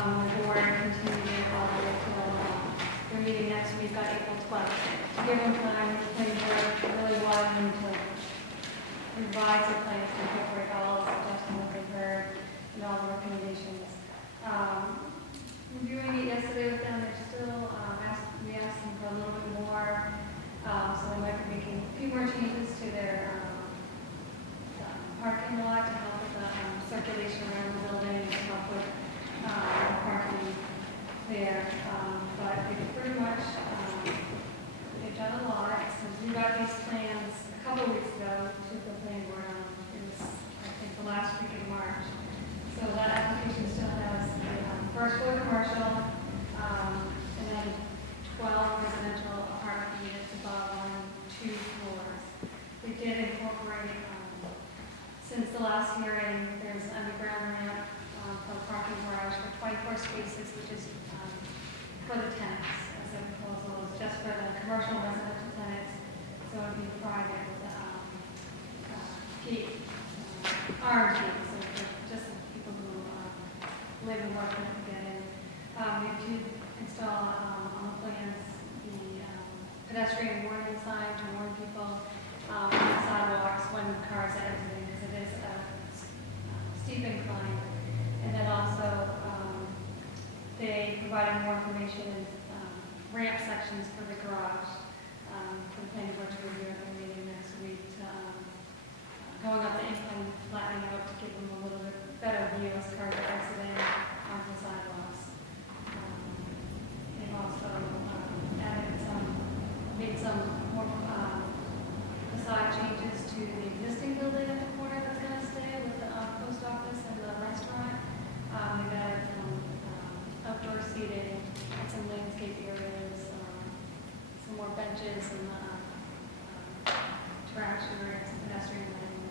The board continued all the way till their meeting next week on April 12th. To give them time, the planning board really wanted them to revise the plans to incorporate all the suggestions that they heard and all the recommendations. Reviewing it yesterday with them, they're still, we asked them for a little bit more, so they might be making a few more changes to their parking lot to help with the circulation around the building and to help with parking there. But they pretty much, they've done a lot. Since we got these plans a couple of weeks ago to the planning board on, it was, I think, the last week of March. So that application still has the first floor commercial, and then 12 residential apartment units above on 2 floors. We did incorporate, since the last hearing, there's an underground ramp for the parking garage for 24 spaces, which is for the tenants, as a proposal, it's just for the commercial residential tenants, so it would be private with the gate, arm gate, so for just the people who live and work and get in. We did install on the plans the pedestrian warning sign to warn people on the sidewalks when cars are exiting, because it is a steep incline. And then also, they provided more information in ramp sections for the garage, for the planning board to review at the meeting next week, to, going up the incline, flattening out to give them a little bit better view as cars are exiting onto the sidewalks. They've also made some more facade changes to the existing building at the corner that's going to stay with the post office and the restaurant. They've added outdoor seating and some landscape areas, some more benches and trash areas and pedestrian lighting.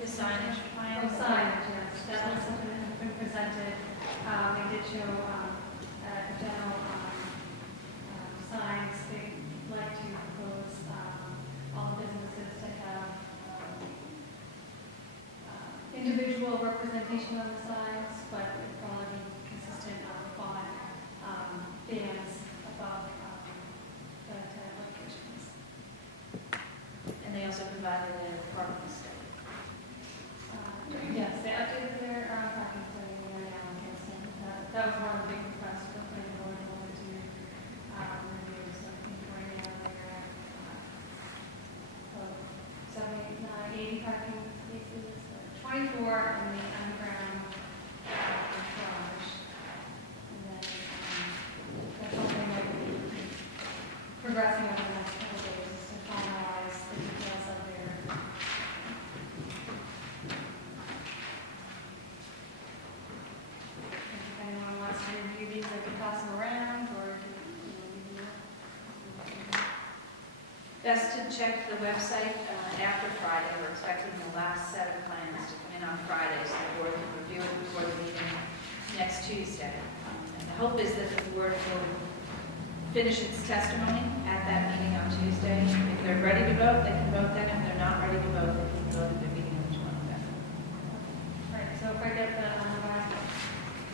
The signage plan? Signage, yes. That was something that has been presented. They did show general signs. They like to propose all businesses to have individual representation on the signs, but it's probably be consistent font bands above the locations. And they also provided a parking study. Yes, they updated their parking study right now. That was one of the big requests for planning board in order to review. So I think right now they're at 7, 8, 9, 80 parking spaces, 24 in the underground garage. And then that's something that we'll be progressing over the next couple of days to finalize the details of their. If anyone wants to review these, I can pass them around, or Best to check the website after Friday. We're expecting the last set of plans to come in on Friday, so the board can review it before the meeting next Tuesday. And the hope is that the board will finish its testimony at that meeting on Tuesday. If they're ready to vote, they can vote then. If they're not ready to vote, they can vote at the meeting on the 25th. Right, so if I get the revised,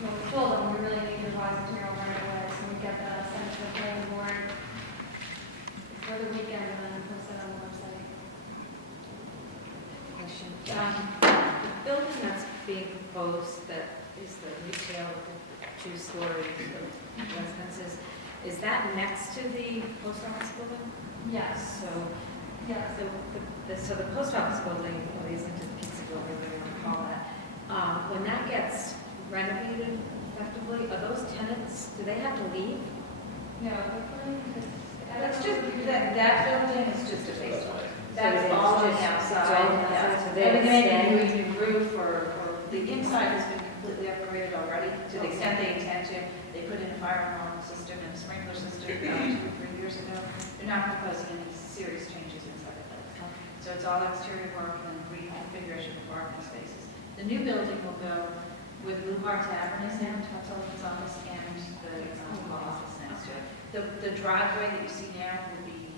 we told them we really need to revise material right away, so we get the sent to the planning board for the weekend and then post it on the website. Question. The building that's being proposed, that is the retail with the 2 stories of residences, is that next to the post office building? Yes. So, Yes. so the post office building, or the Islington Pizza Building, whatever you want to call that, when that gets renovated effectively, are those tenants, do they have to leave? No, hopefully, because That's just, that building is just a base one. That's it's all on the just- outside. it's all on the Yeah. outside, so they're Everything staying. they can do, new roof, or the inside has been completely upgraded already, to the extent they intend to. They put in a fire alarm system and a sprinkler system 2 or 3 years ago. They're not proposing any serious changes inside the building. So it's all exterior work and reconfiguration of parking spaces. The new building will go with Luhar Tavern is now, Sullivan's office, and the law office next to it. The driveway that you see now will be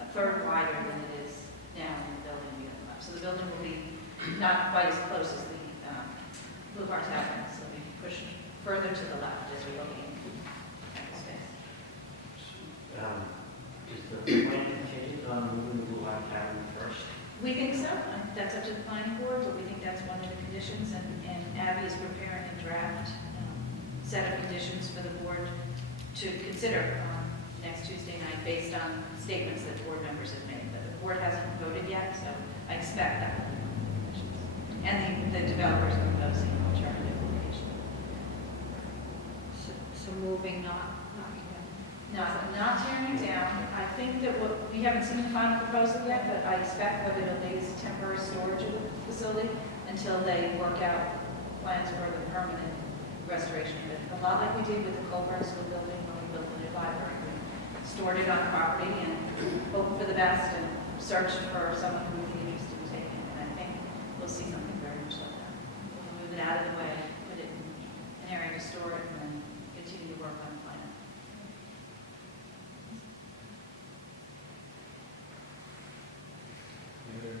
a third wider than it is now in the building we have So the building will be not quite as close as the Boulevard Tavern, so we pushed further to the left as we're looking at the space. Is the plan contingent on moving the Blue Line Tavern first? We think so. That's up to the planning board, but we think that's one of the conditions, and Abby is preparing a draft set of conditions for the board to consider next Tuesday night based on statements that board members have made. But the board hasn't voted yet, so I expect that will be one of the conditions. And the developers are proposing an alternative location. So moving, not Not tearing it down. I think that we haven't seen the final proposal yet, but I expect what it'll be is temporary storage of the facility until they work out plans for the permanent restoration of it. A lot like we did with the Colburn School building when we built the new library. We stored it on property and hoped for the best and searched for someone who would be interested in taking it. And I think we'll see something very much like that. We'll move it out of the way, put it in an area to store it, and then continue to work on the plan. Any other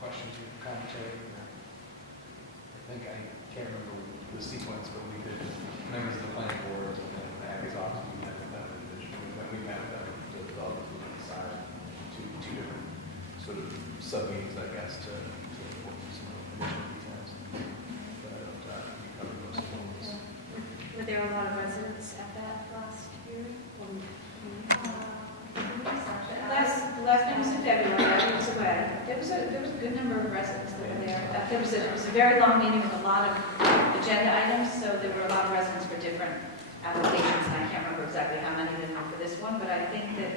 questions or commentary? I think I can't remember the sequence, but we did members of the planning board and then Abby's office, we met with them individually. When we met with them, the developers would decide two different sort of sub-meetings, I guess, to work through some additional details. But I don't, we covered those points. Were there a lot of residents at that last year? The last meeting was in February, I was away. There was a good number of residents that were there. It was a very long meeting with a lot of agenda items, so there were a lot of residents for different applications, and I can't remember exactly how many there were for this one, but I think that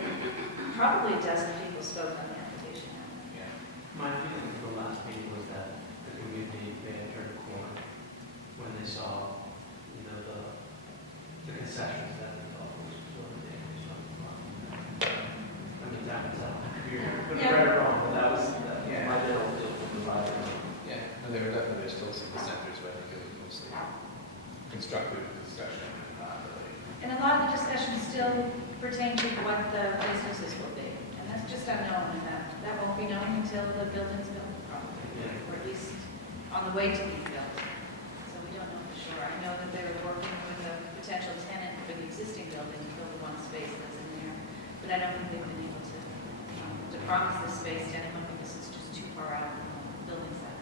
probably a dozen people spoke on the application. Yeah. My feeling from the last meeting was that the community may have turned a corner when they saw, the concessions that the developers were doing. I mean, that was Yeah. right or wrong, but that was Yeah. my little deal with the vibe. Yeah, no, there's still some dissenters, but I think it was mostly constructive discussion, not really. And a lot of the discussion still pertained to what the businesses will be, and that's just unknown, and that won't be known until the building's built, probably, or at least on the way to being built. So we don't know for sure. I know that they were working with a potential tenant for the existing building to fill the one space that's in there, but I don't think they've been able to promise this space to anyone because it's just too far out of the building site.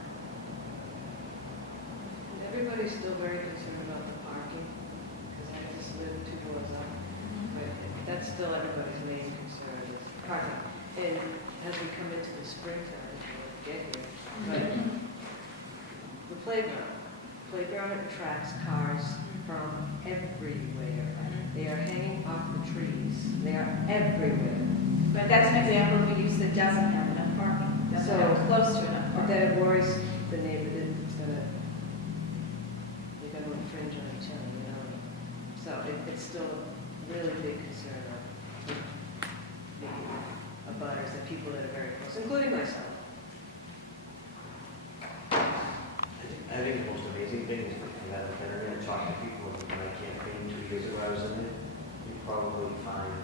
And everybody's still very concerned about the parking, because I just live 2 doors up. But that's still everybody's main concern is parking. And as we come into the springtime, we'll get here. But the playground attracts cars from everywhere. They are hanging off the trees. They are everywhere. But that's an example of a use that doesn't have enough parking, doesn't So- have close to enough But parking. then it worries the neighbor that it's gonna, they're gonna infringe on each other. So it's still a really big concern of the abutters, the people that are very close, including myself. I think the most amazing thing is that you have a better and talk to people when I campaigned 2 years ago, I was in there, you probably find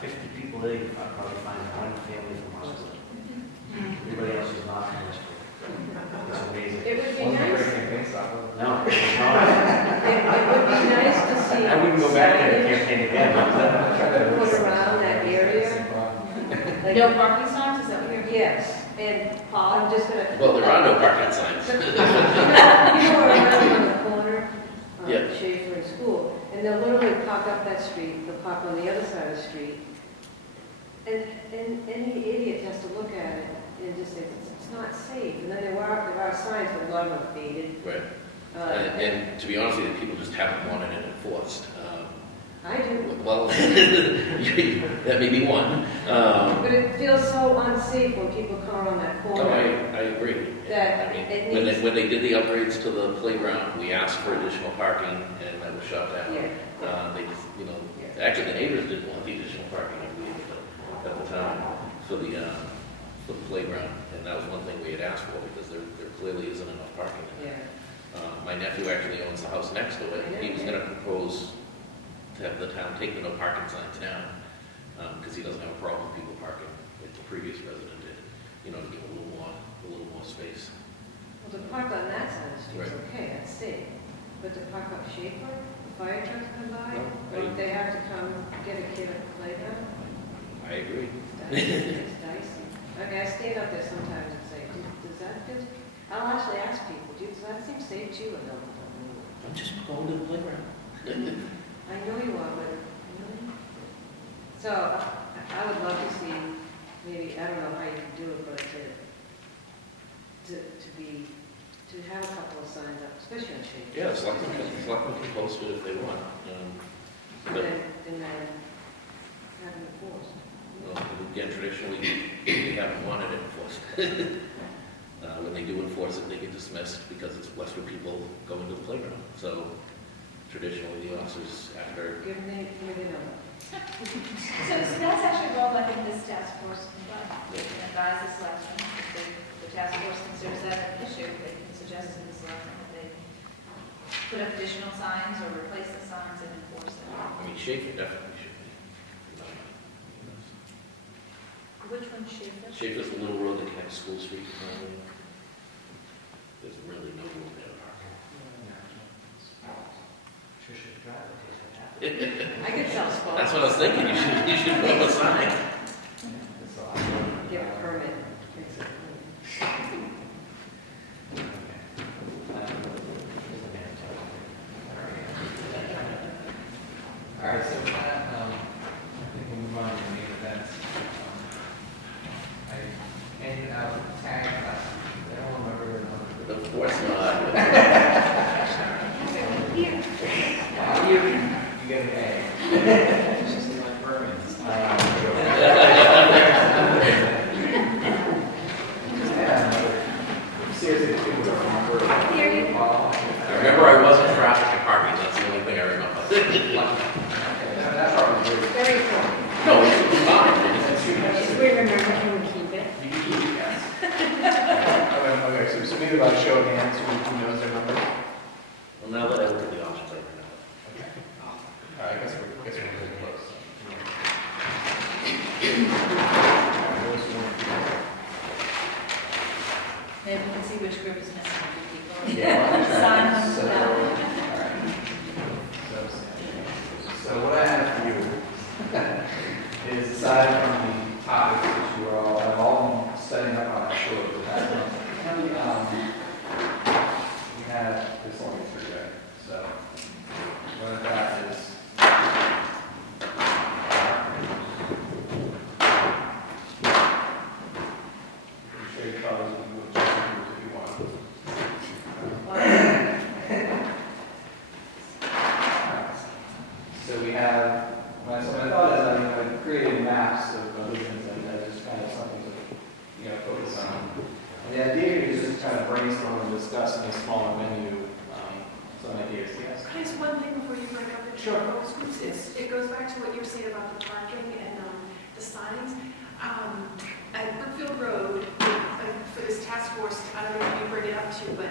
50 people there, you probably find one family from Westwood. Everybody else is not from Westwood. It's amazing. It would be Wasn't a nice, great campaign stop, was it? No, it's not. it would be nice to see. I wouldn't go back there and signage campaign again. Put around that area. Like, No parking signs, is that what you're? yes, and I'm just gonna. Well, there are no parking signs. You know, around on the corner, Yeah. Schaefer and School, and they'll literally park up that street, they'll park on the other side of the street. And any idiot has to look at it and just say, it's not safe. And then there are signs, but a lot of them are faded. Right. Uh, And to be honest with you, people just haven't wanted it enforced. I do, Well, that may be one. but it feels so unsafe when people come around that No, corner. I agree. That I mean, it when needs- they did the upgrades to the playground, we asked for additional parking, and that was shot down. Yeah. They, actually, the neighbors didn't want the additional parking, I believe, at the time, for the playground. And that was one thing we had asked for, because there clearly isn't enough parking in there. Yeah, My nephew actually owns the house next to it. He was going to propose to have the town take the no parking signs down, because he doesn't have a problem with people parking, like the previous resident did. you know, to give a little more space. Well, to park on that side of the street's Right. okay, that's safe. But to park up Schaefer, the fire trucks come by, No, or if they have to come get a kid at the playground, I agree. it's dicey. I mean, I stand up there sometimes and say, does that fit? I'll actually ask people, does that seem safe to you? And they'll go, I'm just going to the playground. I know you are, but, really? So I would love to see, maybe, I don't know how you can do it, but to have a couple of signs up, especially on Schaefer. Yeah, the selectmen can post it if they want. And But, then have it enforced. well, again, traditionally, we haven't wanted it enforced. When they do enforce it, they get dismissed because it's Western people going to the playground. So traditionally, the officers, after, Give me the number. So that's actually rolled up in this task force, they can advise the selectmen, if the task force considers that an issue, they can suggest to the selectmen that they put up additional signs or replace the signs and enforce them. I mean, Schaefer definitely should be. Which one's Schaefer? Schaefer's the little road that connects School Street. There's really no room there to park. Tricia drive, in case that happens. I could sell spots. That's what I was thinking, you should put up a sign. That's all I want. Get a permit. Fix it. All right, so that, I think we'll move on to the main events. I handed out tags last week. I don't remember the number. Of course not. You get an A. She's like Berman's. Seriously, people don't remember. I remember I wasn't traffic and parking, that's the only thing I remember. That part was really. Very cool. No, it's fine. If we remember, can we keep it? You can keep it, yes. Okay, so maybe by show of hands, who knows their numbers? Well, now that I look at the options, I remember. Okay. All right, I guess we're pretty close. Maybe we can see which group is missing a few people. Yeah. Sign them So, down. all right. So what I have for you is aside from the topics which you are all, I've all been studying up on, sure, for the past month. We have, there's only three, right? So one of that is trade cars, we can go to if you want. So we have, my thought is I created maps of illusions and just kind of something to, focus on. And the idea is just kind of brainstorm and discuss in a smaller venue, some ideas, yes? Just one thing before you break up the Sure. focus groups, it goes back to what you were saying about the parking and the signs. At Brookfield Road, for this task force, I don't know if you bring it up to, but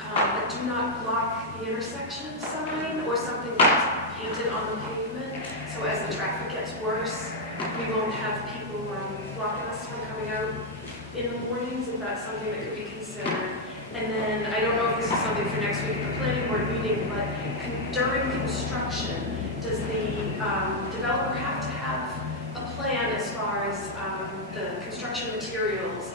a do not block the intersection sign or something that's painted on the pavement. So as the traffic gets worse, we won't have people blocking us from coming out in the mornings, if that's something that could be considered. And then, I don't know if this is something for next week at the planning board meeting, but during construction, does the developer have to have a plan as far as the construction materials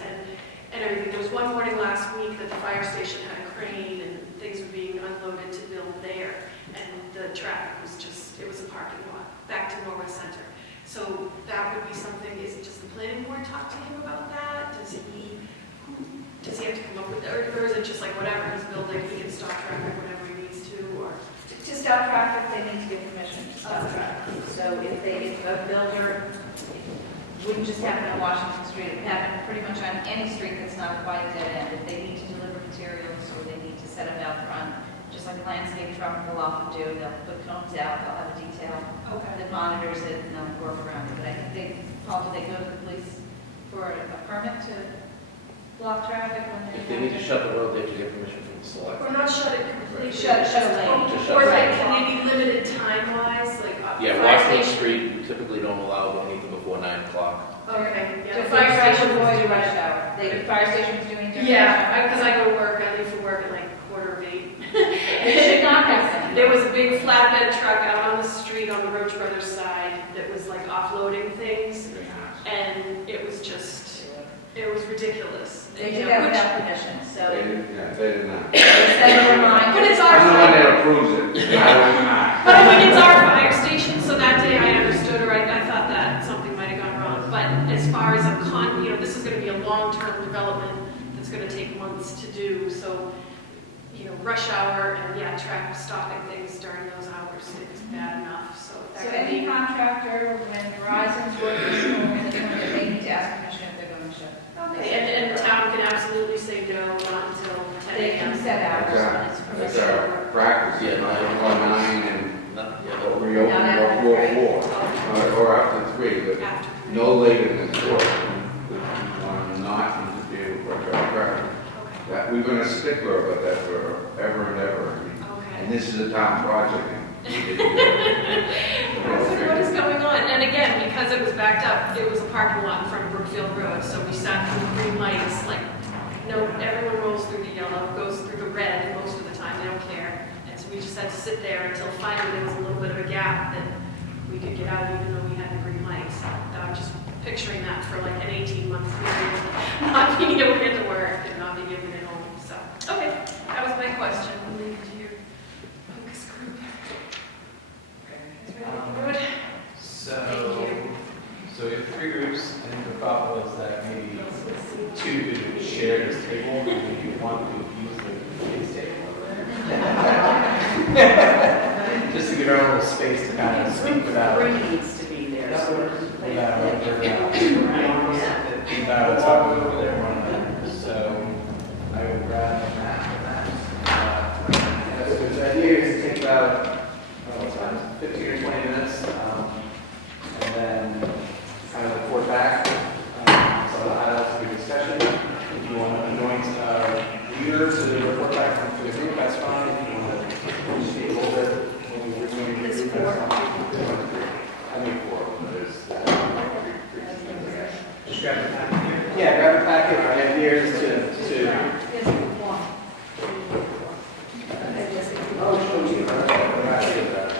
and everything? There was one morning last week that the fire station had a crane and things were being unloaded to build there. And the traffic was just, it was a parking lot, back to Norwood Center. So that would be something, does the planning board talk to him about that? Does he have to come up with, or is it just like whatever he's building, he can stop traffic whenever he needs to, or? To stop traffic, they need to get permission to stop traffic. So if a builder wouldn't just happen on Washington Street, it would happen pretty much on any street that's not quite a dead end. If they need to deliver materials or they need to set them out front, just like a landscape truck will often do, they'll put cones out, they'll have a detail that monitors it and they'll work around it. But I think Paul, do they go to the police for a permit to block traffic when If they need to shut the road, they have to get permission from the select. Or not shut it completely. Shut a lane. Just shut Or a like, lane. can it be limited time-wise, like Yeah, fire Washington station? Street, we typically don't allow anything before 9 o'clock. Okay, yeah. The fire station avoid rush hour. the fire station's doing during? Yeah, because I go to work, I leave for work at like 7:45. It should not have. There was a big flatbed truck out on the street on the Roach Brothers side that was like offloading things, and it was just, it was ridiculous. They You did know, that which- without permission, so They did not. they send a reminder. But it's I'm the one our that fire, approves it. I was not. but I mean, it's our fire station, so that day I understood, or I thought that something might have gone wrong. But as far as this is gonna be a long-term development that's gonna take months to do, so, rush hour and, yeah, track stopping things during those hours, it's bad enough, so. So that could any be- contractor, when Verizon's working, they need to ask permission if they're going to shut. And the town can absolutely say no, not until 10 They a.m. can set hours when it's That's permissible. our practice, Yeah, like no. 9 and Not, yeah, we open Not before after 4, or after 3, but After. no later than 4. We want to not interfere with our practice. That, we've been a stickler about that forever and ever. I mean, Okay. and this is a town project. And we didn't do it. I was like, what is going on? And again, because it was backed up, it was a parking lot in front of Brookfield Road, so we sat through the green lights, like, no, everyone rolls through the yellow, goes through the red most of the time, they don't care. And so we just had to sit there until finally there was a little bit of a gap that we could get out even though we had the green lights. I'm just picturing that for like an 18-month period, not being able to get to work and not being able to get home, so. Okay, that was my question. I'll leave it to your focus group. Good. So we have 3 groups. I think the thought was that maybe 2 could share this table, and maybe 1 could use the kids' table over there. Just to give our little space to kind of speak without. needs to be there. Without talking over there. So I would grab a map of that. So the idea is to take about 15 or 20 minutes, and then kind of report back some of the highlights of your discussion. If you want to anoint a leader to report back for the group, that's fine. If you want to speak a little bit when we're doing the group, that's fine. I mean, 4, but there's Just grab the packet here. yeah, grab a packet. The idea is to I'll show you. I'm happy with that.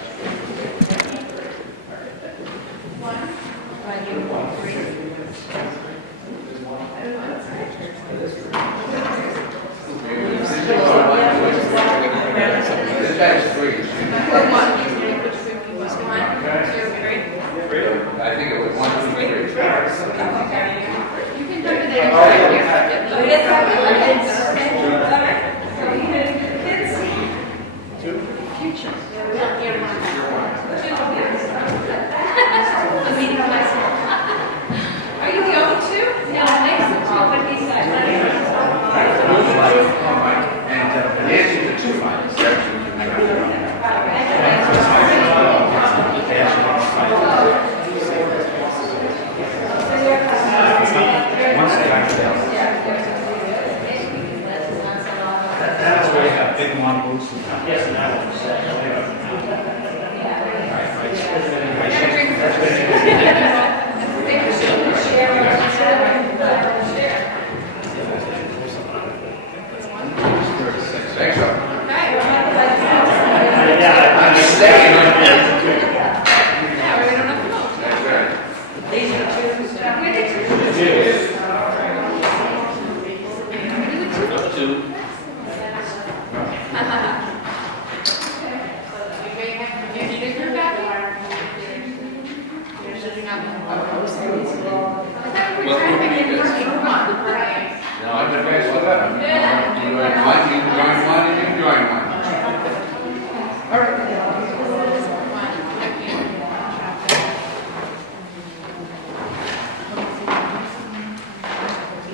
This guy's 3. I think it was 1, 2, 3. You can go to there. Are you the only two? No, makes it all, but he's like, And the answer to 2 miles, That's where you got big one boots. Yes, and that Thanks, sir. Yeah, I'm just saying. Yeah, we don't have to vote. That's right. These are two. Up to, what group do you guys? No, I'm the best with that. You join 1, and you join 1.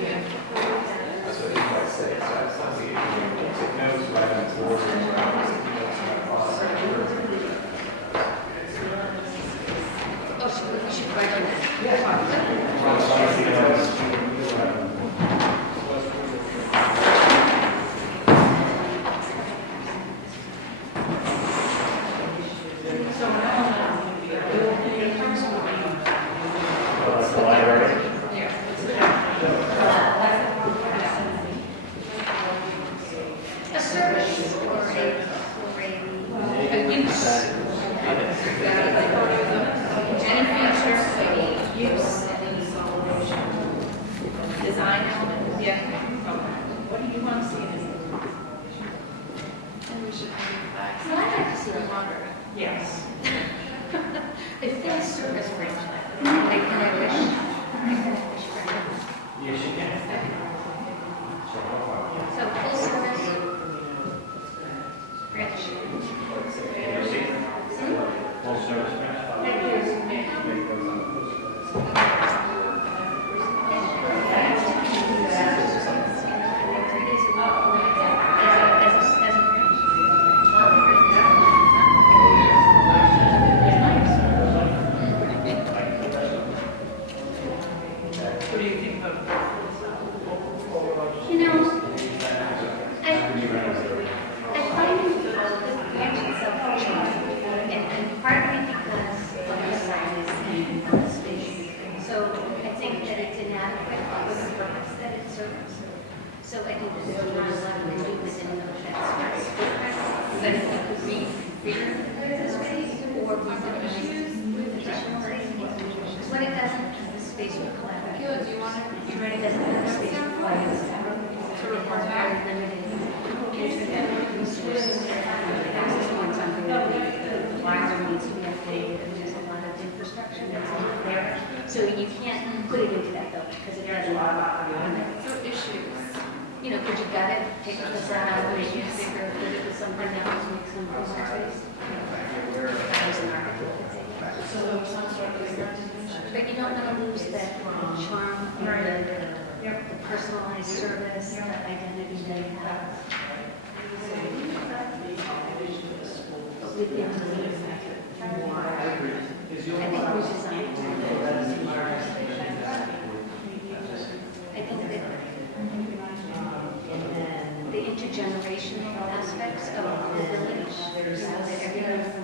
That's what I say. So that's something you can take notes, write down the order, write down the notes, and I follow that. oh, she should write on that. the library. Any feature, any use, any design element, yeah. What do you want to see in it? And we should have it back. Well, I'd like to see the water. Yes. It's been a service bridge, like, can I wish? Yes, you can. So full service bridge. Full service branch? Thank What do you think of? You know, I find the branch itself challenging, and partly because of the size and the space. So I think that it's inadequate for the purpose that it serves. So I think that there's not a lot of room within that space. But if you could reconfigure the space or modernize additional space, because what it doesn't is the space will collapse. Do you want to be ready It to doesn't have the space sort required. of report back? Very limited internet resources. Access to something that the wire needs to be updated, and there's a lot of infrastructure that's not there. So you can't put it into that building because it doesn't. So issues. You know, could you gut it, take the front out, make it bigger, put it with something else, make some more space? If I was an architect, I'd say yes. So some sort of playground. But you don't want to lose that charm, the personalized service, that identity they have. But with the I think we designed I think that the intergenerational aspects of the village, that everyone from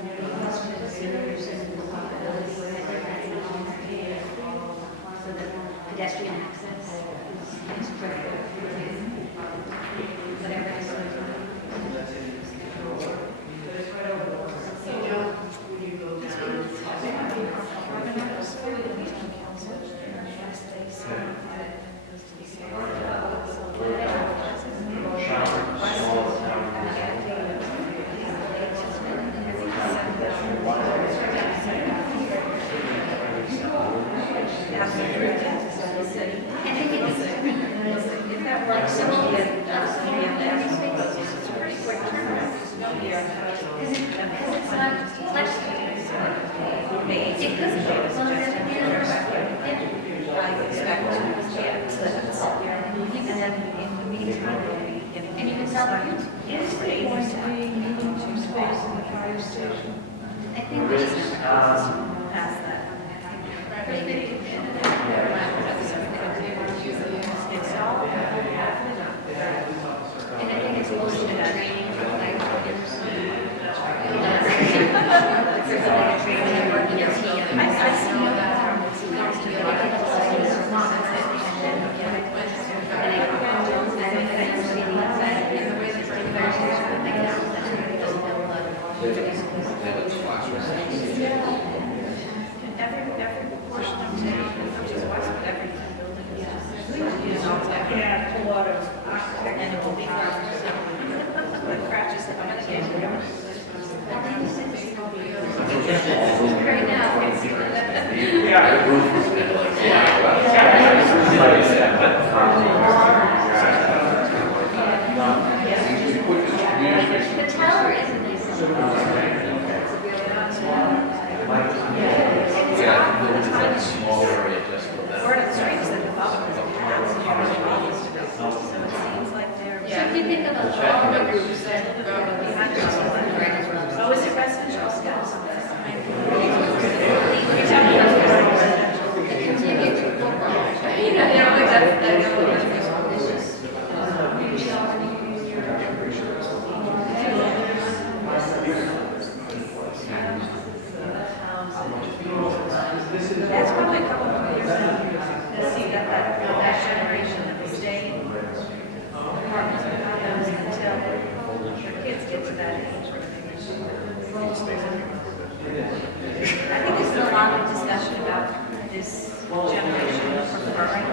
the seniors and the ability to so that pedestrian access is critical. Whatever is if that works, so we'll get every space, it's a pretty quick turnaround. Because it's not flexible. It could be, as long as it's I expect and then in the meantime, and you can sell the kids. Is there going to be two space in the fire station? I think we just pass that. And I think it's mostly the training for firefighters. There's a lot of training and working as team. I see that. Every portion I'm taking, I'm just watching every building. Yeah, a lot of And it will be for scratches that I'm going right now. The tower isn't nice. Small area just for that. Word of the street is that the bottom is so it seems like they're. So if you think of all the groups that go behind us, oh, is it residential scouts? That's probably a couple of years now. To see that generation that was staying. Apartments and condos until generation preferring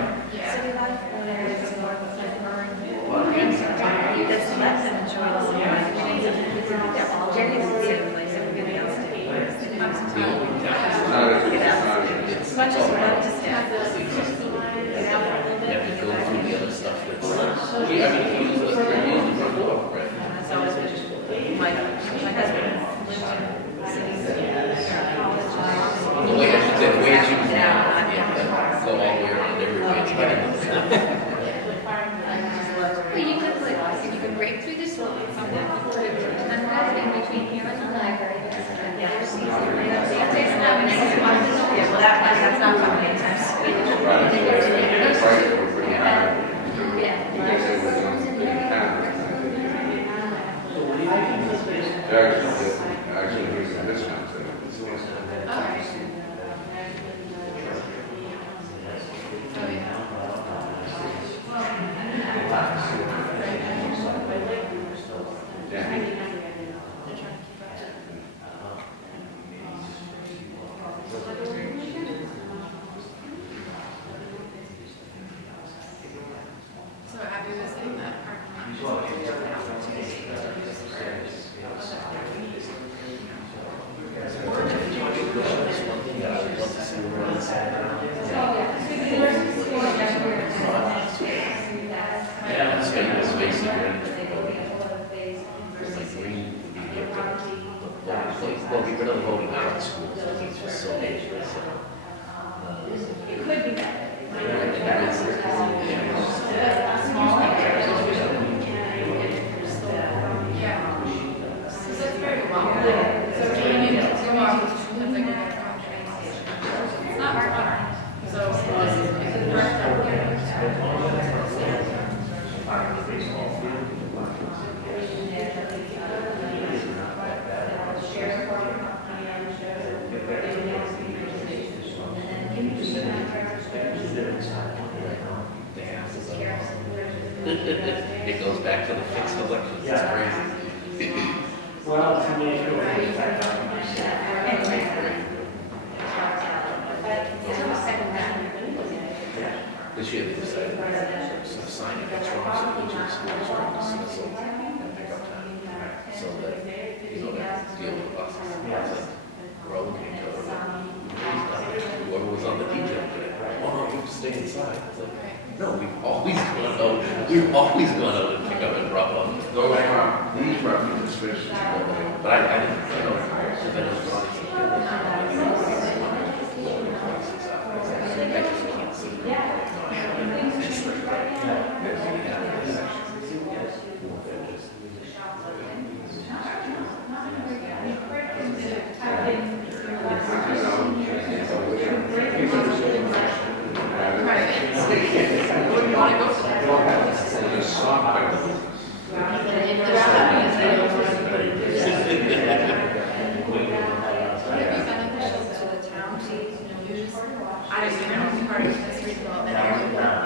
city life, or there's more preferring that's let them enjoy the city life. They're all getting the same place everybody else did. It comes to time. As much as we love to stay, get out for a little bit. You have to go through the other stuff that's, yeah, I mean, if you use the front door, right? That's always been my husband lived in cities, college. The way, I should say, the way it's used now, yeah, go all the way around everywhere to get into the stuff. Well, you could break through the slope from the in between here and the library. There's not an exit. Yeah, well, that's not coming anytime soon. Actually, here's the discount. So Abby was saying that Yeah, space green. Like green would be good, well, get rid of the voting out of school, it's just so dangerous. It could be better. so that's very long. So we need to zoom off, it's like an it's not hard. So this is direct It goes back to the fixed elections, it's crazy. Well, to me, it This year they decided to assign it that's wrong, so each of the schools are dismissal and pickup time. So that, you know, they deal with buses. It's like, we're all looking at each other. Whoever was on the detail today, oh, no, you have to stay inside. It's like, no, we've always gone out and pick up and drop off. Those are, these references, especially. But I didn't, you know, if I was running some I just can't see. I don't even know if part of this redevelopment area.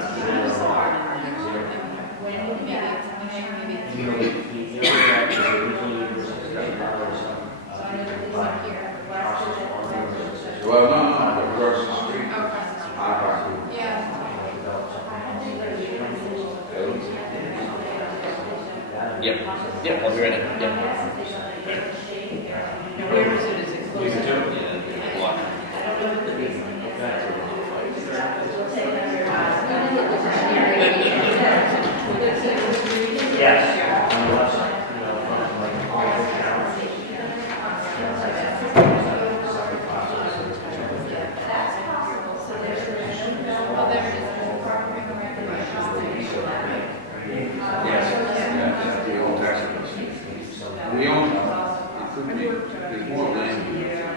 Well, no, across the street. Yeah. Yep, yep, I'll be ready, yep. Where is it? Is it close? Yeah, block. Yes. On the left side, you know, from like all the towns. Well, there it is. Yes. The old tax base. The only, it could be, there's more land here.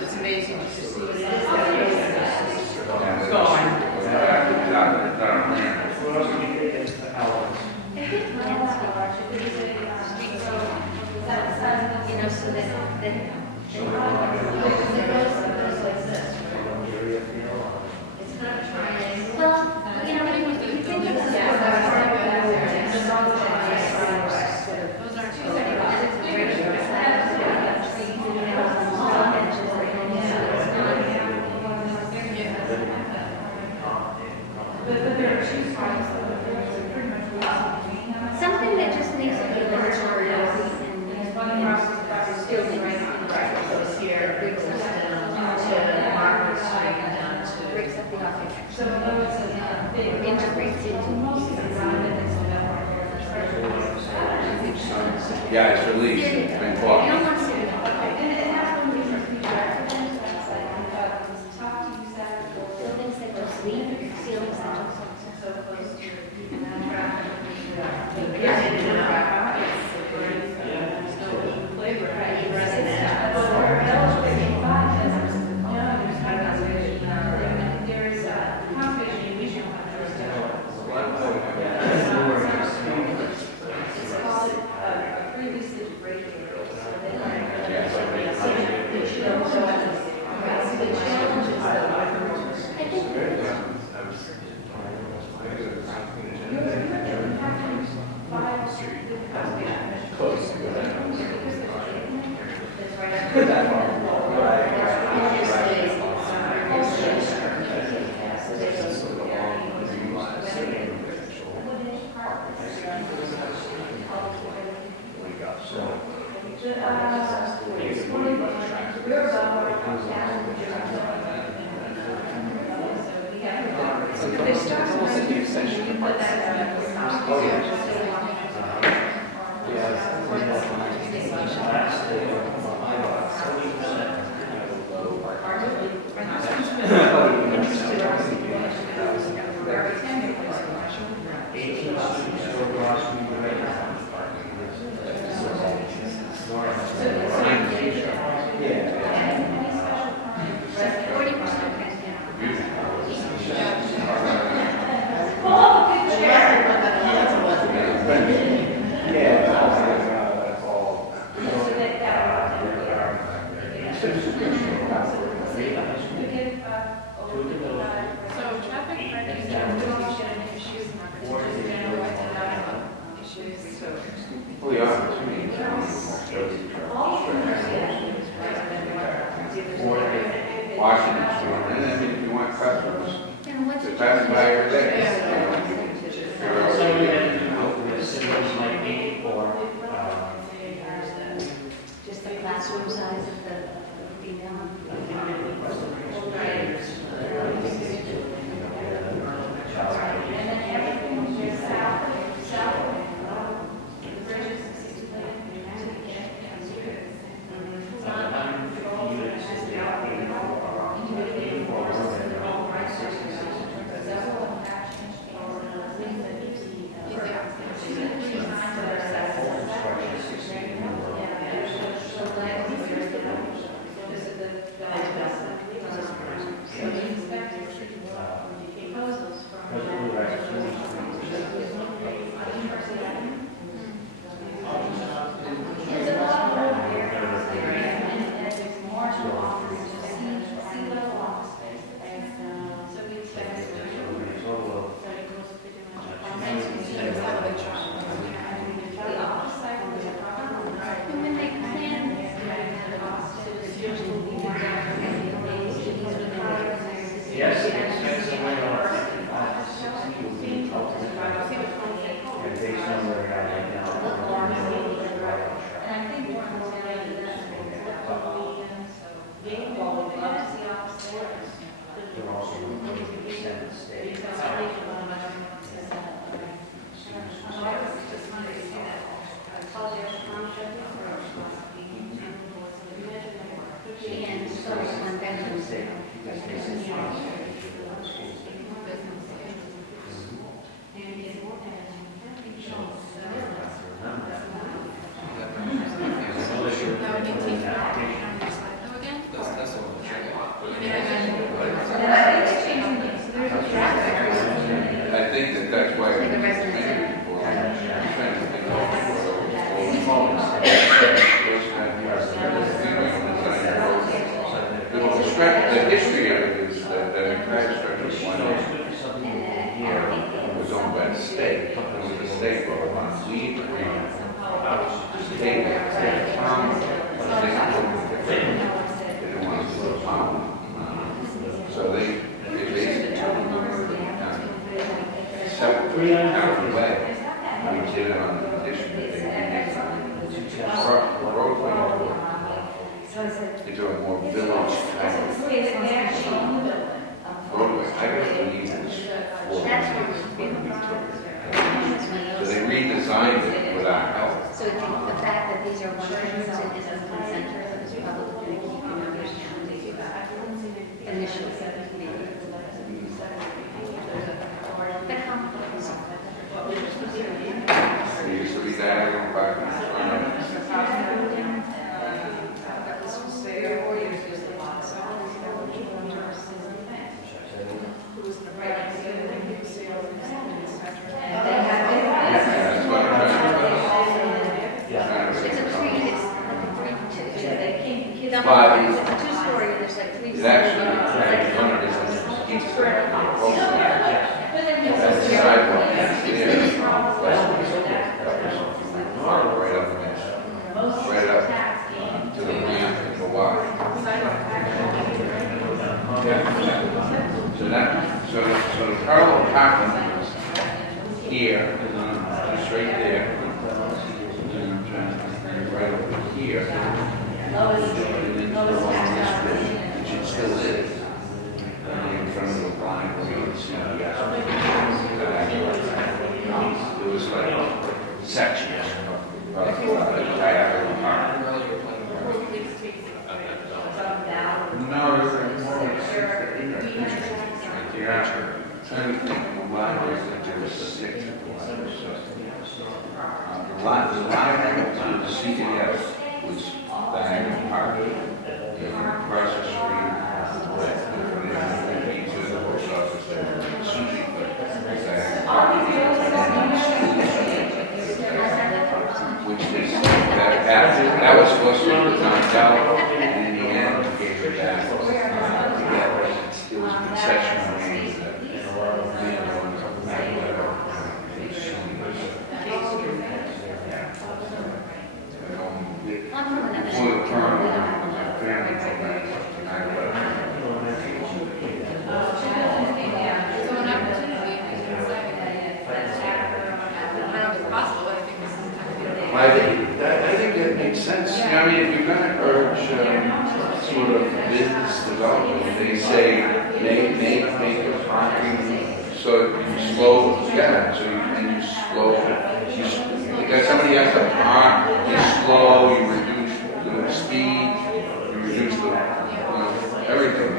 It's amazing to see. You know, so that well, you know, you think it's Those aren't too Yeah, it's released, it's been bought. You don't want to sit in it. And it has one of these residential website, I thought it was tough to use that for Buildings that go sleep, ceilings that don't. so close to that traffic. There's conservation issue. It's called free leasage break. They start with the extension, you put that Oh, yeah. Washington Street, and then if you want customers, And what's to pass by every day. So we have symbols like me or, just the classroom size of the female? And then everything is south, the bridges, And when they plan, yes, it's a way of, 60 and based on where we're at right now. and I think one more than that, They're also looking to extend the stay. and so one bedroom. That's the one. I think that's why. Like a residence center. The history of it is that the entire stretch of one was owned by the state. It was the state brought on lead agreement. The state, the town, they didn't want to do a town. So they basically separate out the way. We did it on the condition that they roadway into a more village kind of roadway. I don't believe it's for. So they redesigned it without help. So the fact that these are 100s and Islington Center is probably going to keep your numbers down initially. But how much is it? There used to be diagonal parking. That was 4 years ago, the lot, so. Who was the right sale And they have That's what I'm trying to it's a three, it's like a 3-2. It's Well, a 2-story, and there's like 3 It's stories. actually, one of the east side. That's the sidewalk, that's there. Right up there. Right up to the ramp and go walk. So that, so the parallel parking is here, just right there. And I'm trying to think, right over here. And then along this bridge, which it still is. In front of the blind, where you see the it was like sections of diagonal park. No, you're more like 6 to 8. Yeah, trying to think, the line was that there was 6 at the line, so. The line to the CVS was diagonal park. And across the street, to the post office, there was sushi, but diagonal park. Which is, that was supposed to be the town council, and in the end, gave it back. It was a concession made that, I'm from another before the state. term, family program, So an opportunity, I can say, I don't know if it's possible, but I think this is the time to do it. I think that makes sense. You know, I mean, if you're gonna urge, sort of business development, they say, make the parking so you slow down, so you slow, because somebody has to park, you slow, you reduce the speed, you reduce the, everything.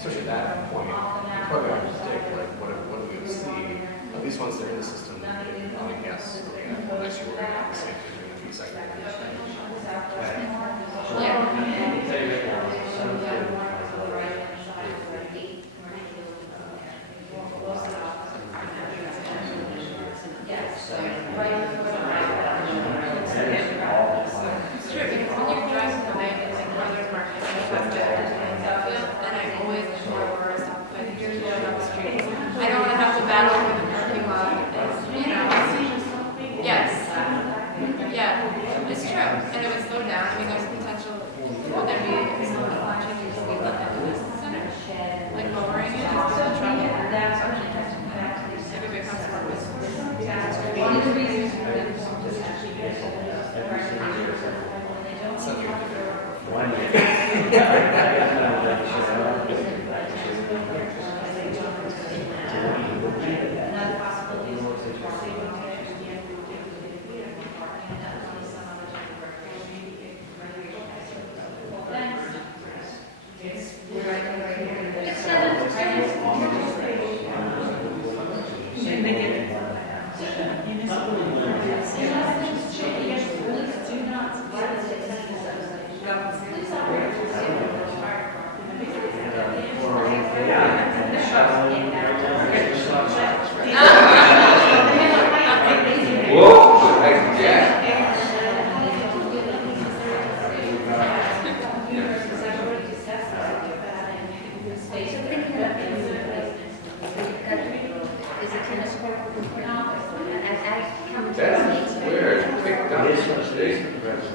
Especially at that point, probably have to take, like, what do we see? At least once they're in the system, yes, next year we're going to have the same thing, we're going to be second. It's true, because when you're driving the night, it's like farther's market, and you have to Southfield, and I always look more for South, but you're going up the street. I don't want to have to battle with the parking lot, yes. Yeah, it's true, and it would slow down, I mean, there's potential, would there be some opportunities to speed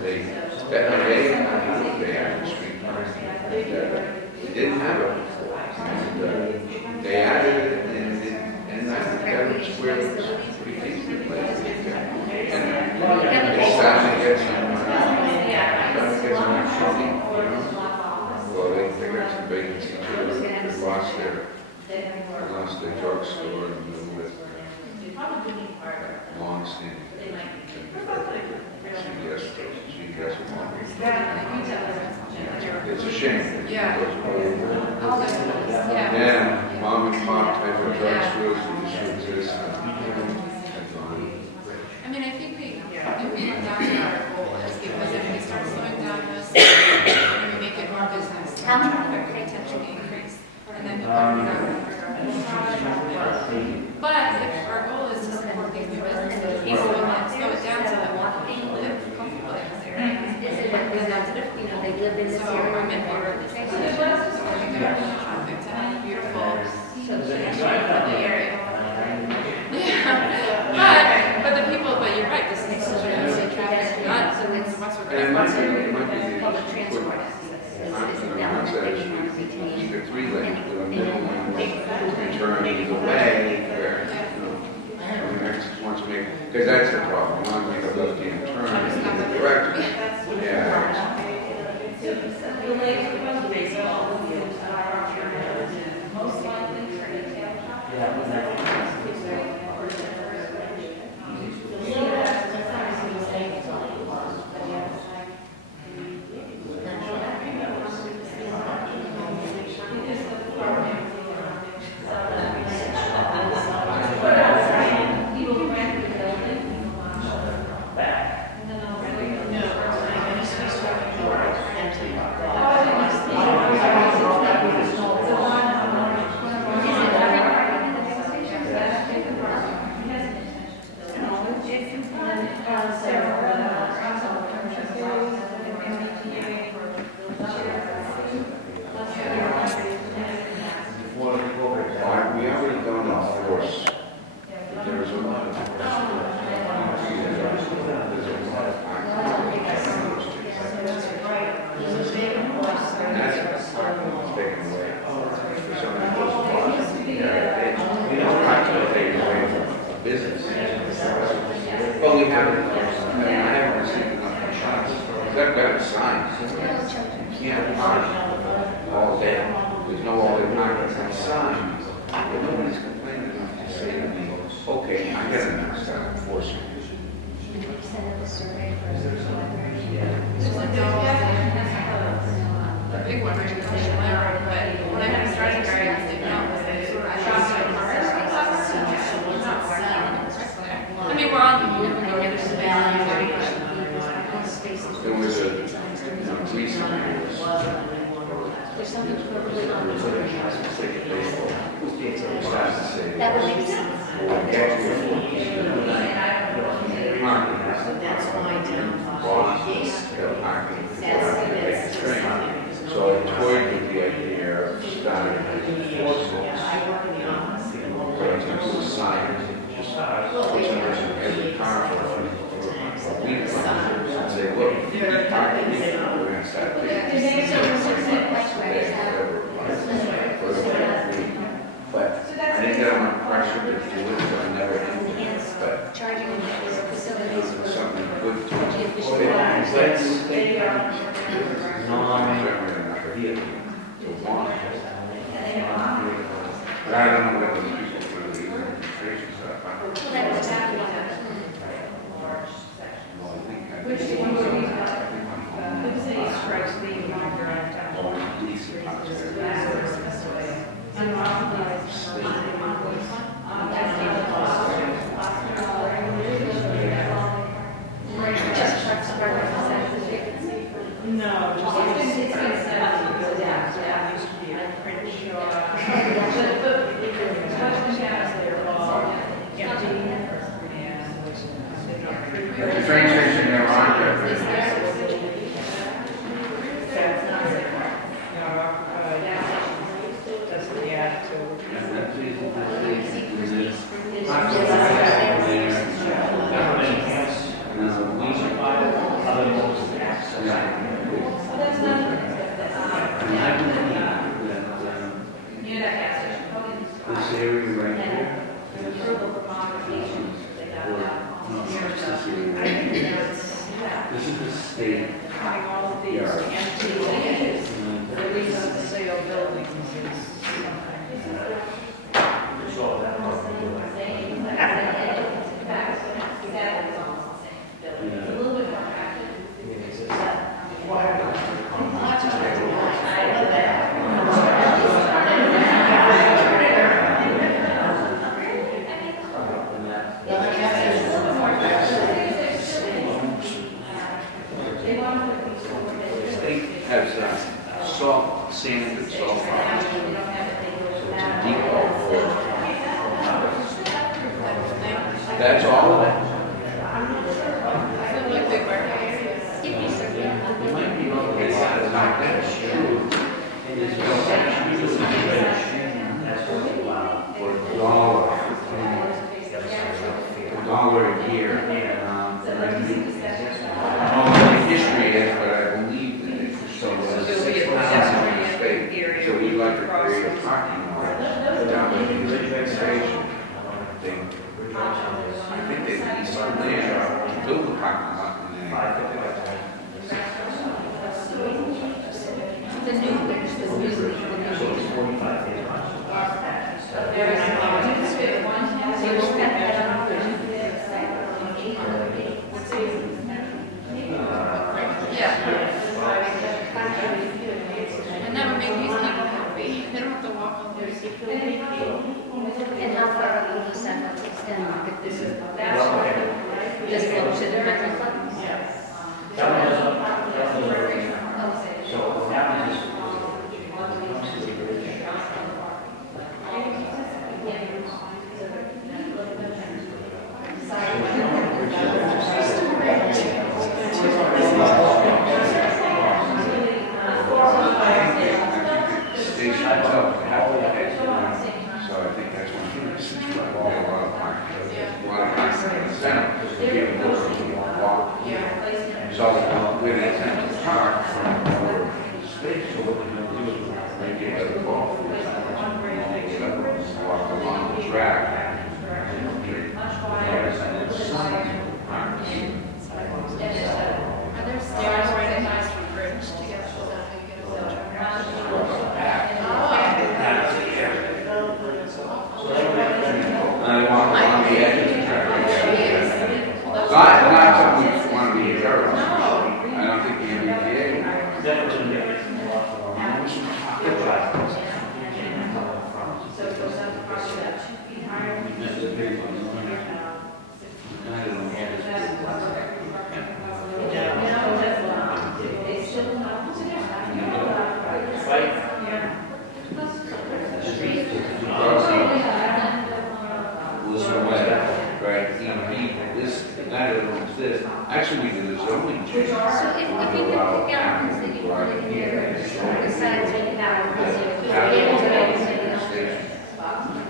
they added street parking. They didn't have it before. And they added it, and I think that was where it was pretty decent place. And they started to get some money, Well, they got some vacancy too. They lost their drugstore and moved with long-standing. CVS It's a shame. Yeah. Yeah, mom and pop type of drugstores that used to exist. I mean, I think we come down to our goal is because if we start slowing down this and we make it more business, then traffic could potentially increase. And then people are not going to figure out But if our goal is to support these new businesses, slow it down so that more people live comfortably in this area. Because that's it, you know, they live in this So area. I'm in favor of this. I think they're traffic to have a beautiful, friendly area. Yeah, but the people, but you're right, this is such a traffic nut, so it's Westwood. And it might be Public transport. keep it 3 lanes with a middle lane and turn either way where, wants to make, because that's the problem. You want to make a left-hand turn in the direction. Yeah. We already don't enforce. There's a lot of and that's taken away. For somebody who goes to work, we don't have to take away from a business. But we haven't, I haven't received enough shots. They've got signs. You can't park all day. There's no all day parking. There's signs. But nobody's complaining enough to say to me, okay, I got to start enforcing. A big one, right, across the line, but when I started very active now, was I dropped my cars, I mean, we're on the move, we go to the value, There was a recent There's something totally That that would make sense. That's my downfall. So I toyed with the idea of starting with forces. Going to the sign, just put in every car for a week. And say, look, you can park it, we're going to start but I didn't get enough pressure to do it, so I never did. But Charging facilities for something good to but I don't know what the people for the administration stuff. Which one would be? No, just it's been said that it goes down, so that used to be a print shop. area right here. The approval for modifications, they got that. No, it's this area right here. This is the state Having all of these yard. empty land, the reason for sale buildings is. So that must be good. It's a little bit more active. I mean, it's just- The state has salt, sand, and salt. So it's a depot for. That's all of it. You might be on the side of not that true. It's built That's what's allowed. for $1 a year. And I think, I don't know what the history is, but I believe that it's so. there'll be a pedestrian area. So we'd like to create a parking lot down at the Islington station. I think they leased some land to build the parking lot and then. So it's 45 days. And that would make these people happy. They don't have to walk all the way. And how far will the sidewalk extend? If this is, Well, okay. just go to the regular club? That one is up. That's the liberation. So what happens is, Station itself, have to pay. So I think that's one of the reasons why we have a lot of parking. A lot of parking in the center, because we give them those people to walk. So when they tend to park for the space, so what they're gonna do is they get to the ball field, walk along the track. And it's parking. Are there stairs right across from the bridge to get to that? How you get over the track? And I walk along the edge of the track. Not something we want to be encouraged. I don't think the MBTA. that was in there. Actually, we did a zoning change. So if you can pick out things that you want to hear, besides what you have,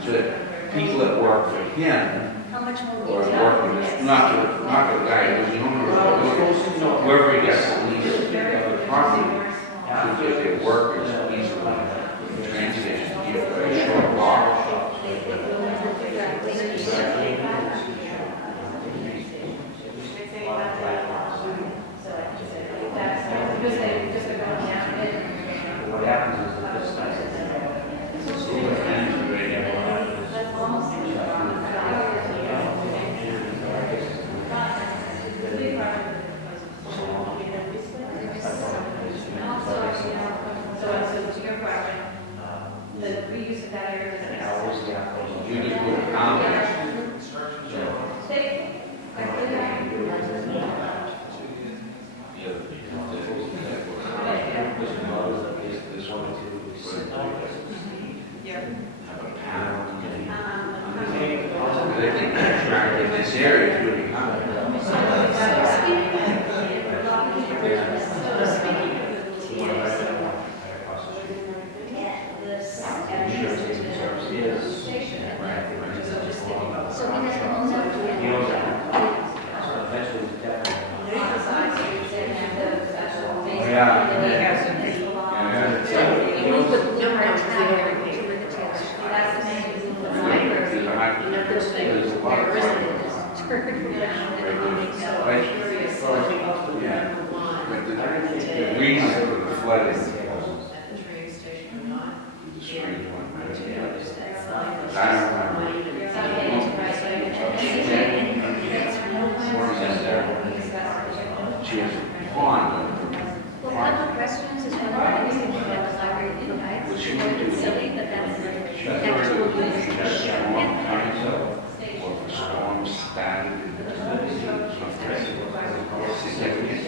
So that people that work for him, how much more or detail? work with this, not the guy who's the owner of the building, whoever he gets the lease of the property, should get their workers easily transition to give a short walk. What happens is that this guy's The reuse of that area is hours, the hours. You just go down. This one is Yeah. have a pound. I think the track in this area is really high. So he doesn't own that? He owns that. So eventually, it's definitely. Yeah. We put no more time to the table. That's the main reason. Yeah, but the reason for the flooding At the train station or not. the street one, I remember. She has a pond. Well, public restrooms is one of the things that the library provides. What she It's would do. silly, but that's She actual has use. storm coming up, or if the storm started in significant,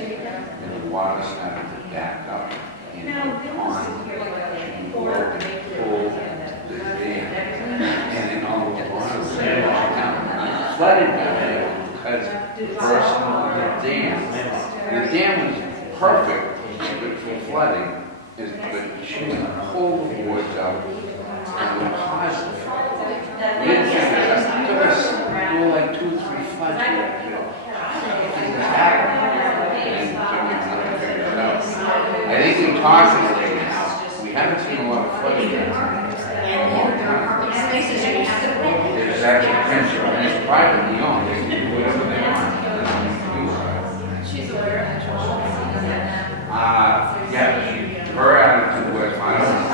and the water started to back up in the pond, pull the dam, and then all the water was down. Flooded down there because the person on the dam was perfect for flooding, but she pulled the boards out and we caused it. We didn't think it took us like 2 or 3 floods to I think we concentrate now. We haven't seen a lot of flooding in a long time. There's actually prints and it's privately owned. They can do whatever they want. She's aware of the Yeah, her attitude was, I don't know,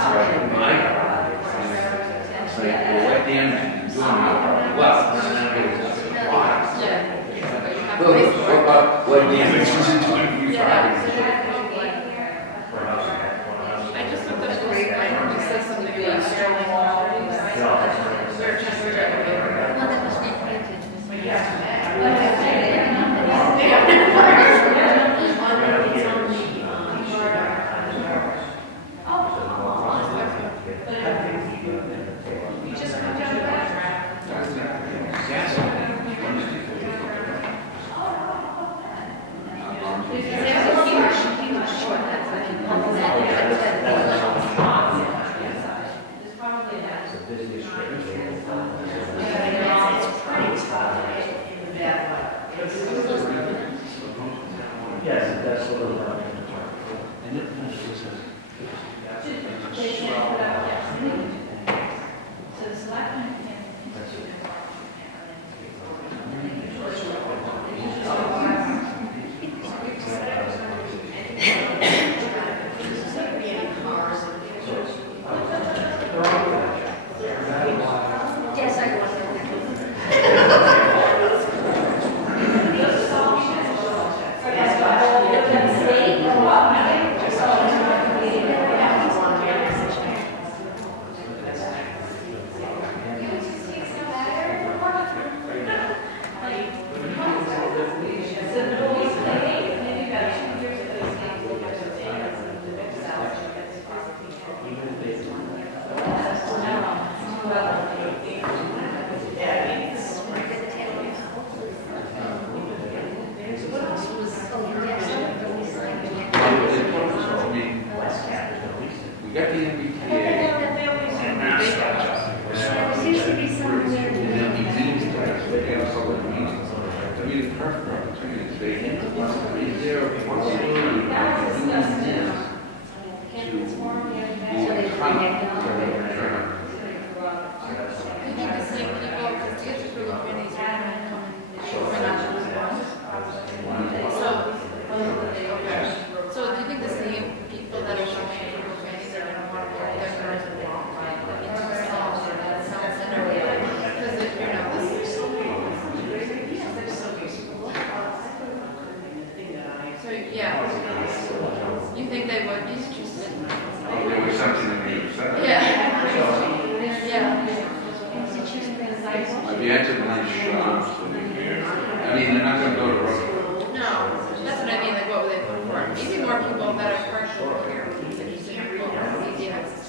it's like, well, what damage is doing now? Well, what damage is it doing? You I just thought that was great. I heard you say something about Sterling Wall. We're just Well, that was reprinted. You just come down to that. There's a huge short that's what you call that. There's probably that. It's a busy street. Yes, that's a little bit. And it So the selectmen can Yes, I was. We got the MBTA. There seems to be somewhere. And then we didn't get a public meeting. I mean, a perfect opportunity to say, is there a possibility of doing this to move the front? I think the same people, because the other group of committees are going to come and bring up so do you think the same people that are showing group of committees are going to want to work their first because if you know this so yeah you think they would be interested There was something that you said. yeah I'd be actually nice shops for the year. I mean, they're not gonna go to Rockford. No, that's what I mean, like what would they look for? Maybe more people that are partial here, interested in people, easy access.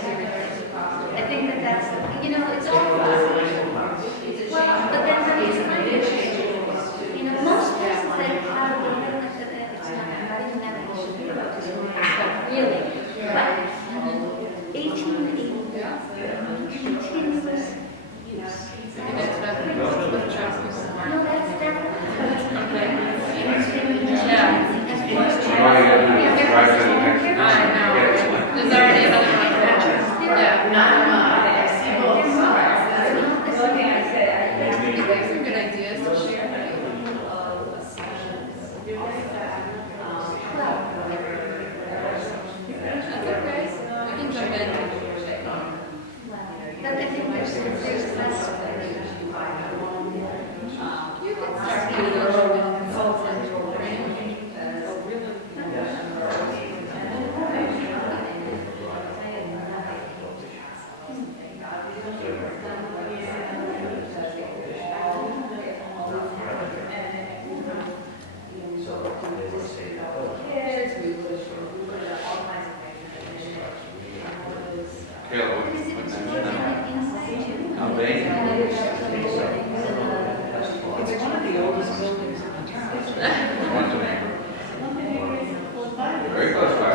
I think that that's, you know, it's all about, well, but then when it's kind of, you know, most places that have, it's not even that much to do about this, but really, but 1880, continuous use. And that's nothing with trust with the No, market. that's definitely. Yeah. Taylor, But is it what's supposed to that? be inside too? How big? It's one of the oldest buildings in the town. What's the name? Very close by.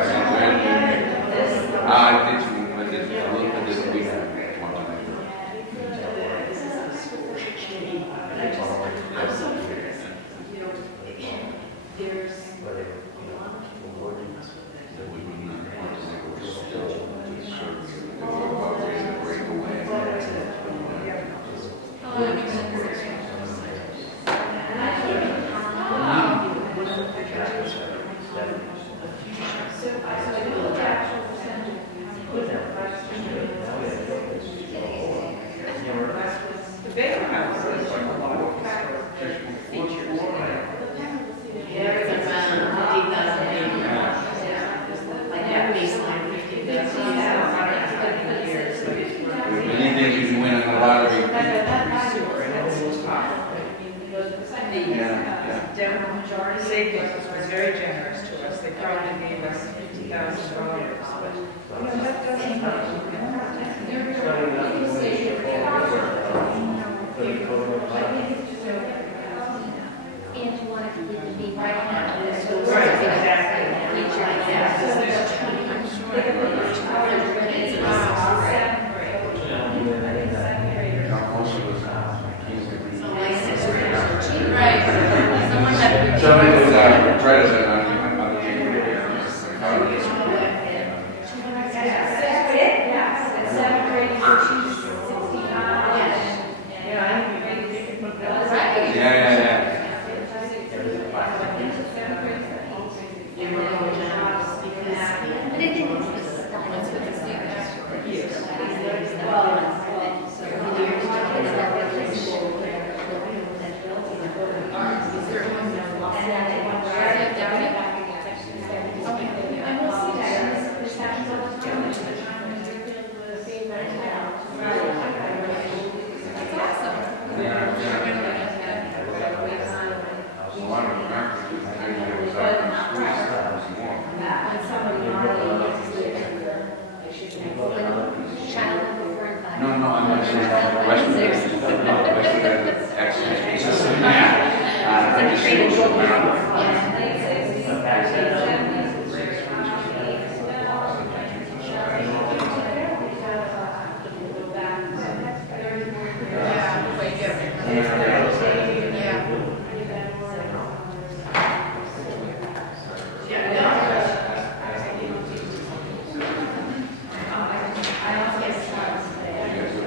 I did some, I did a little bit this week. What's the name? There's Where they, awarded us with that. That we would not want to make a still serve. They were about ready to break away. the Baker House is a lot of features. There is around 50,000 acres. Like that baseline, 50,000. Anything you can win in the lottery. Denver majority savings was very generous to us. They probably gave us $50,000, but that doesn't And you want to keep it being right now. Right, exactly. Feature like that. Most of us, Right. somebody was, trying to say, on the game. Yeah. But I think it's the child over and No, I'm not saying Western. Western accent. I just say it's America.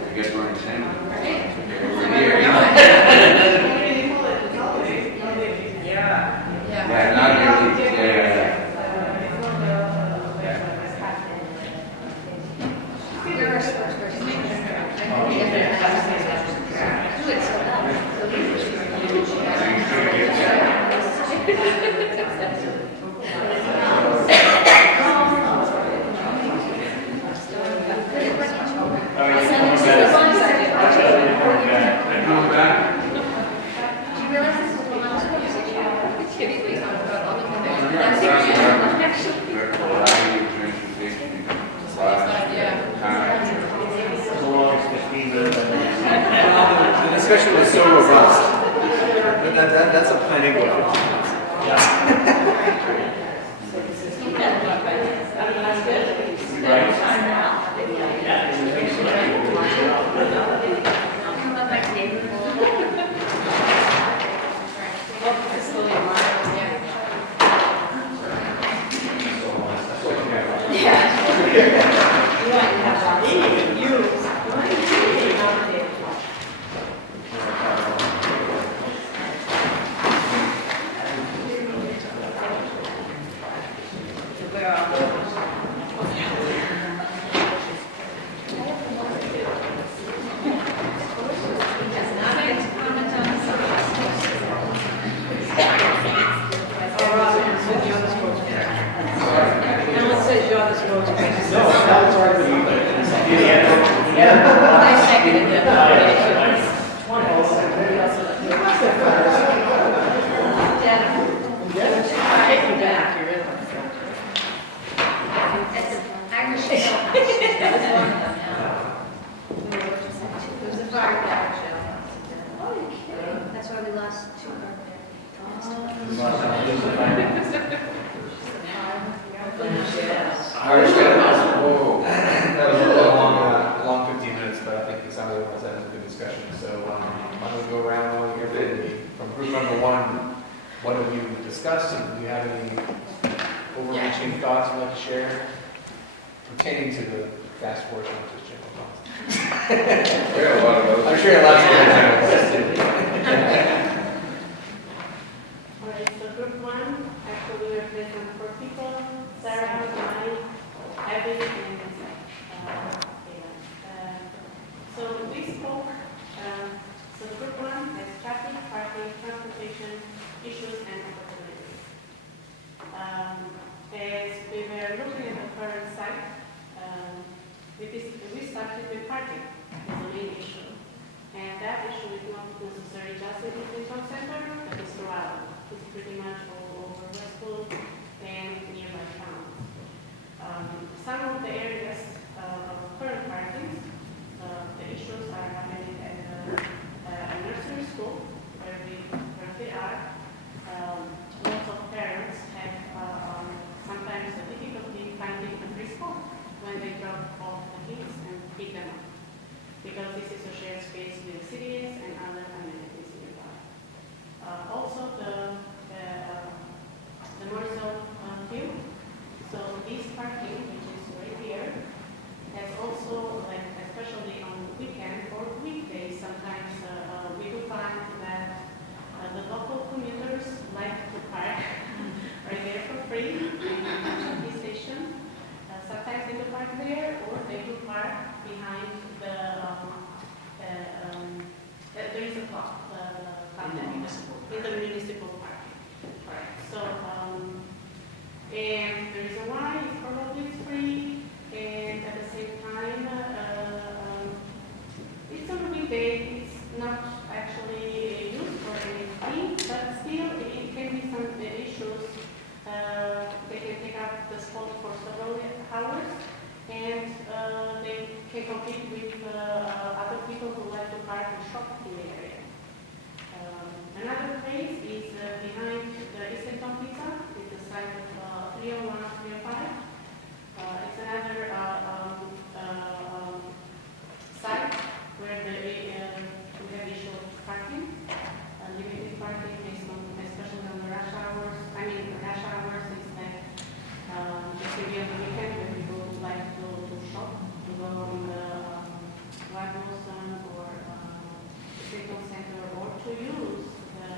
You guys want to say? Yeah, not really, yeah. The discussion was so robust. That's a planning board. Irish. There's a fire damage down. Oh, you're kidding. That's why we lost two of our Hard shell. Whoa. That was a long 15 minutes, but I think it sounded like that was a good discussion. So why don't we go around and hear from group number one, what have you discussed? And do you have any overreaching thoughts you'd like to share pertaining to the task force, not just general thoughts? We got a lot of those. I'm sure lots of general questions. All right, so group one, actually we represent 4 people, Sarah, Mike, Abby, and myself. So we spoke, so group one has traffic, parking, transportation, issues, and opportunities. As we were looking at the current site, we started with parking as the main issue. And that issue is not necessarily just in the town center, but it's throughout. It's pretty much all over Westwood and nearby towns. Some of the areas of current parking, the issues are happening at a nursery school where we currently are. Lots of parents have sometimes a difficulty finding a free spot when they drop off the kids and pick them up, because this is a shared space with cities and other amenities nearby. Also, the Morrisville field. So this parking, which is right here, has also, like, especially on weekend or weekdays, sometimes we do find that the local commuters like to park right there for free in the station. Sometimes they do park there, or they do park behind there is a clock, in the municipal parking. Right. So, and the reason why is probably it's free, and at the same time, it's on a weekday, it's not actually used for anything, but still it can be some issues. They can take up the spot for several hours, and they can compete with other people who like to park and shop in the area. Another place is behind the Islington Pizza. It's the site of 301, 305. It's another site where we have issue of parking, limited parking based on, especially on the rush hours. I mean, the rush hours is like just maybe on the weekend when people like to shop, to go on the Wilson or the Signal Center, or to use the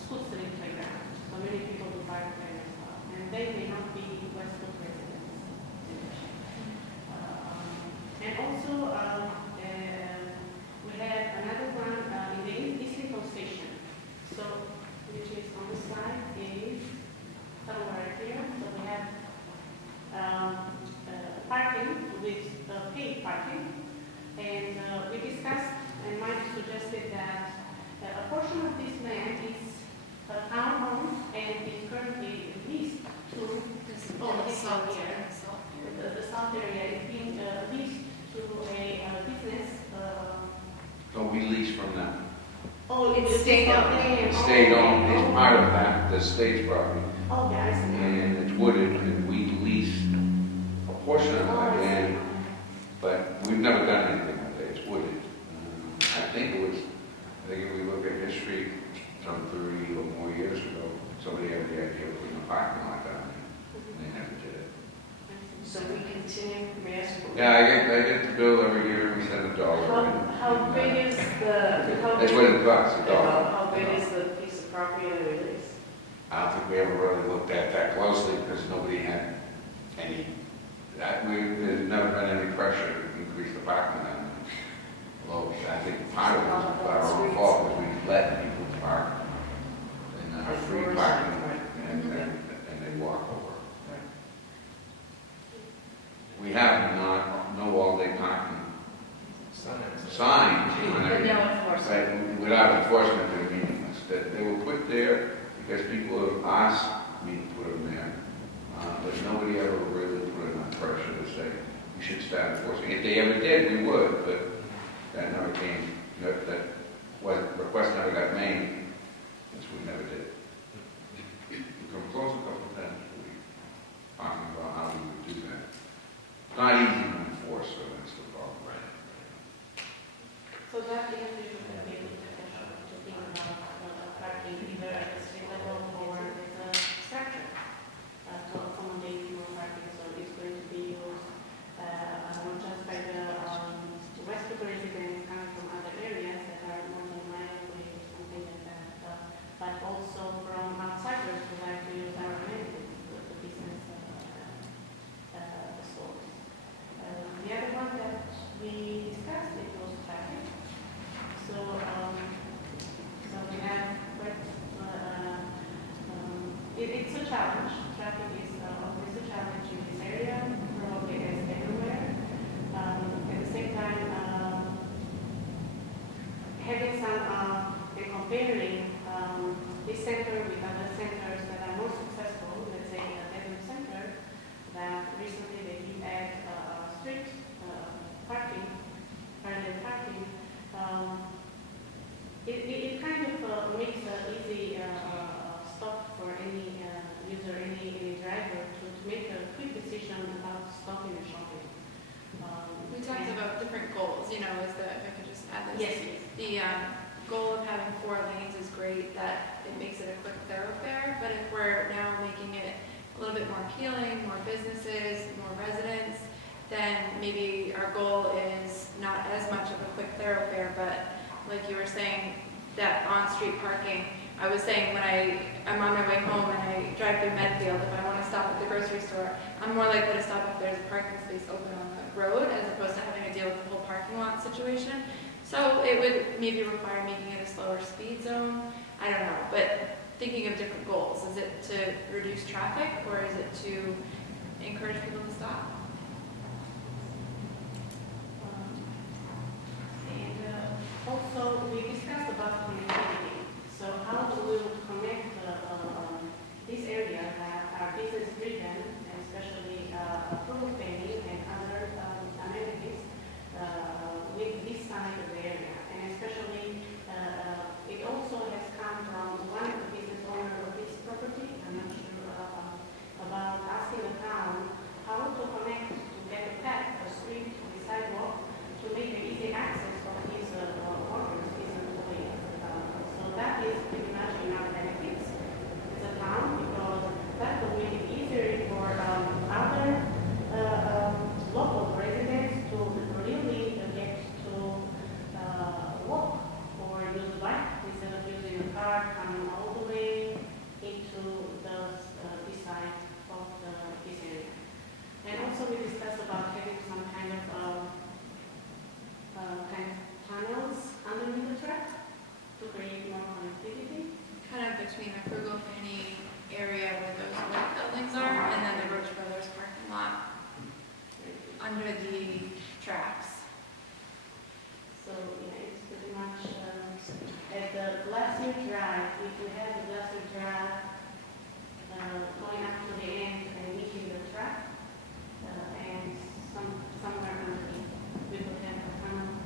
school street playground. So many people do park there as well, and they may not be Westwood residents. And also, we have another one in the Islington station. So, which is on the slide, is somewhere here. So we have parking with paid parking, and we discussed, and Mike suggested that a portion of this land is town-owned and is currently leased to the south area. The south area is being leased to a business. So we lease from them. Oh, It's state-owned. It's state-owned, it's part of that, the state's property. Oh, yeah, I see. And it's wooded, and we lease a portion of Oh, that I see. land, but we've never done anything with it, it's wooded. I think if we look at history, some 30 or more years ago, somebody had the idea of putting a parking lot down there, and they never did it. So we continue, may I ask? Yeah, I get the bill every year, we send $1. How big is the, how That's big, what it costs, $1. how big is the piece of property that we lease? I don't think we ever really looked at that closely because nobody had any, there's never been any pressure to increase the parking down there. Although I think part of it was our own fault because we let people park in a free parking and they walk over. We have no all-day parking signs. But no enforcement. But without enforcement, they're meaningless. That they were put there because people have asked me to put them there. But nobody ever really put enough pressure to say, you should start enforcing. If they ever did, we would, but that never came, that request never got made, since we never did. We come close a couple of times, we talking about how we would do that. It's not easy to enforce, so that's the problem. So that is usually be a good suggestion to think about parking either at the street level or as a structure to accommodate more parking. So it's going to be used not just by the Westwood residents coming from other areas that are more than a mile away or something like that, but also from outsiders who like to use our amenities, the business the stores. The other one that we discussed, it was traffic. So we have quite, it's a challenge. Traffic is always a challenge in this area, probably as everywhere. At the same time, having some, comparing this center with other centers that are more successful, let's say a Devon Center, that recently they did add street parking, parallel parking. It kind of makes an easy stop for any user, any driver to make a quick decision about stopping and shopping. We talked about different goals, you know, is that, if I could just add this. Yes. The goal of having 4 lanes is great, that it makes it a quick thoroughfare, but if we're now making it a little bit more appealing, more businesses, more residents, then maybe our goal is not as much of a quick thoroughfare, but like you were saying, that on-street parking. I was saying when I'm on my way home and I drive through Medfield, if I want to stop at the grocery store, I'm more likely to stop if there's a parking space open on the road as opposed to having to deal with the whole parking lot situation. So it would maybe require making it a slower speed zone. I don't know, but thinking of different goals. Is it to reduce traffic or is it to encourage people to stop? Also, we discussed about connectivity. So how do we connect this area that are business driven, especially food paying and other amenities with this side of the area? And especially, it also has come from one of the business owner of this property. I'm not sure about asking the town how to connect to get a path, a street, a sidewalk, to make an easy access for these workers, these employees. So that is pretty much in our benefits as a town, because that will make it easier for other local residents to really get to walk or use the bike instead of using a car coming all the way into this side of this area. And also we discussed about having some kind of tunnels underneath the track to create more connectivity. Kind of between the Frugal Fanny area where those white buildings are and then the Roach Brothers parking lot under the tracks. So yeah, it's pretty much at the Glacier Drive. If you have the Glacier Drive going up to the end and meeting the track, and somewhere underneath we will have a tunnel.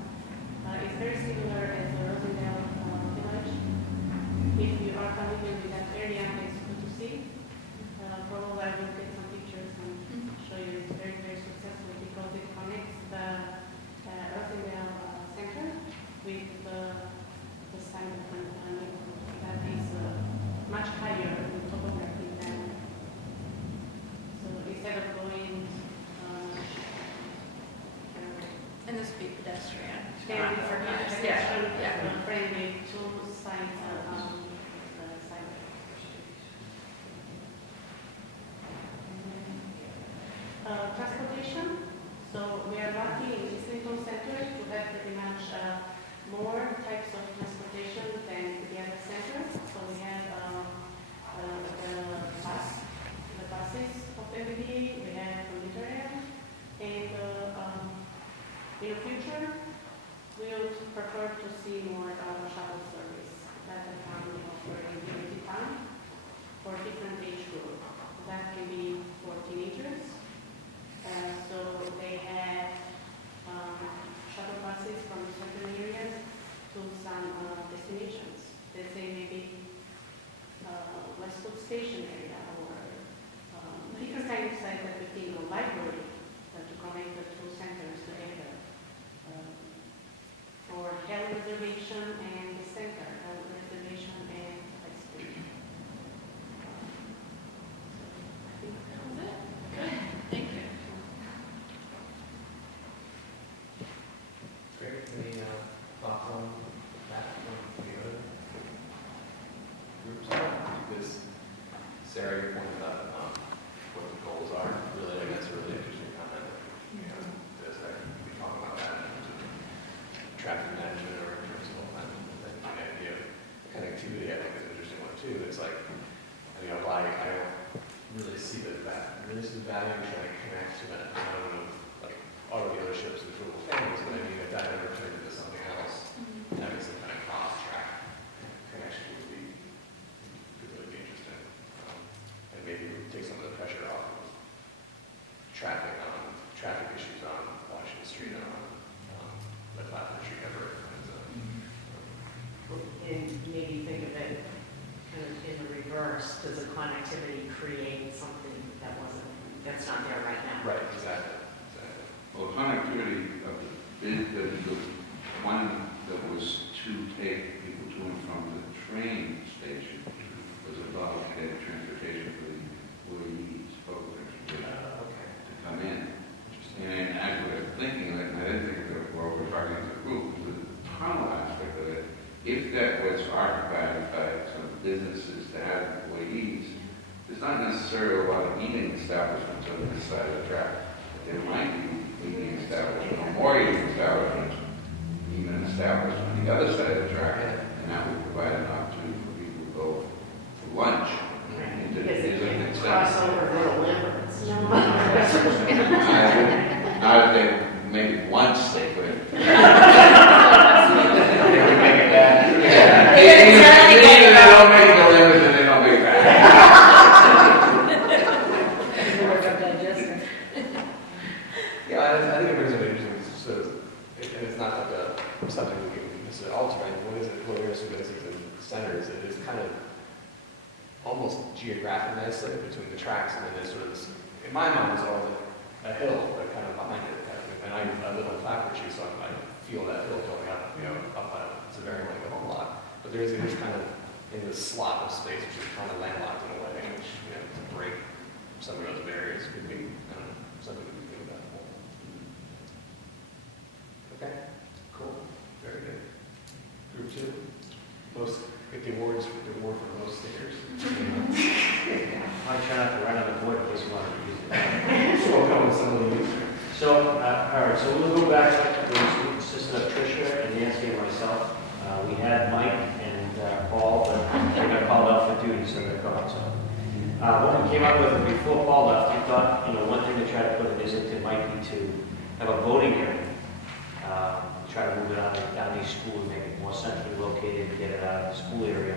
It's very similar as the Rosendale village. If you are familiar with that area, it's good to see. Probably I will get some pictures and show you. It's very, very successful because it connects the Rosendale center with the side of the neighborhood. That is much higher in topography than. So instead of going And this would be pedestrian. and not for cars. pedestrian Yeah. friendly to sides side. Transportation. So we are lucky in Islington Center to have pretty much more types of transportation than the other centers. So we have the buses of everyday, we have commuter rail, and in the future, we would prefer to see more shuttle service that the town will offer in limited time for different age group. That can be for teenagers. So they have traffic issues on Washington Street and on the Clapham Street Everett. And maybe think of it kind of in the reverse, does the connectivity create something that's not there right now? Right, exactly. Well, connectivity of the one that was to take people to and from the train station was a dedicated transportation for the employees, public transportation, Okay. to come in. And as we're thinking, and I didn't think of it while we're talking as a group, the tunnel aspect of it, if that was occupied by some businesses to have employees, there's not necessarily a lot of eating establishments on this side of the track. There might be eating establishments, or more eating establishments, even established on the other side of the track, and that would provide an opportunity for people to go for lunch. into Because they Islington can Center. cross over to Lambert's. Not if they maybe once they could. They would make it bad. They don't make the limits and they don't make that. Yeah, I think it brings up an interesting, sort of, and it's not like something we can necessarily alter. What is it? What we're going to Islington Center is it is kind of almost geographically isolated between the tracks, and then there's sort of this. In my mind, it's all a hill, but kind of behind it. And I live on Clapham Street, so I feel that hill going up, up on it. It's a very like a whole lot. But it is kind of in this slot of space, which is kind of landlocked in a way, which to break some of those barriers could be something we can think about. Okay, cool, very good. Group 2, get the award for most stickers. I try not to run out of wood in case you want to use it. So we'll come with some of these. So, all right, so we'll go back to the consisted of Tricia and Nancy and myself. We had Mike and Paul, but they got called out for duty, so they're gone. So, what we came up with before Paul left, we thought, one thing to try to put in Islington might be to have a voting area. Try to move it down these school and make it more centrally located, get it out of the school area.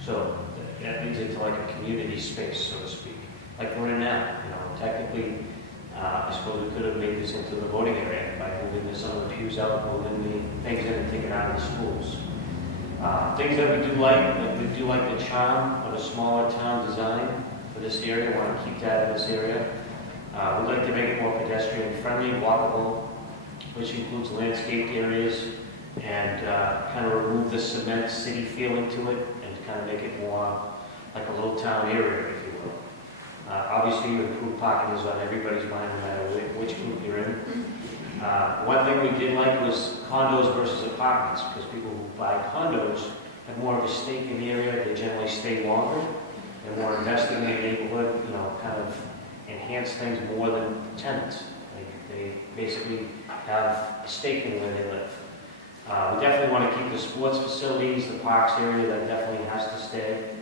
So that leads into like a community space, so to speak. Like we're in now, technically, I suppose we could have made this into the voting area by moving some of the pews out, moving the things in and taking it out of the schools. Things that we do like the charm of a smaller town design for this area. We want to keep that in this area. We'd like to make it more pedestrian friendly, walkable, which includes landscaped areas and kind of remove the cement city feeling to it and kind of make it more like a little town area, if you will. Obviously, improved parking is on everybody's mind, no matter which group you're in. One thing we did like was condos versus apartments, because people who buy condos have more of a stake in the area. They generally stay longer. They're more invested in the neighborhood, kind of enhance things more than tenants. They basically have a stake in where they live. We definitely want to keep the sports facilities, the parks area, that definitely has to stay.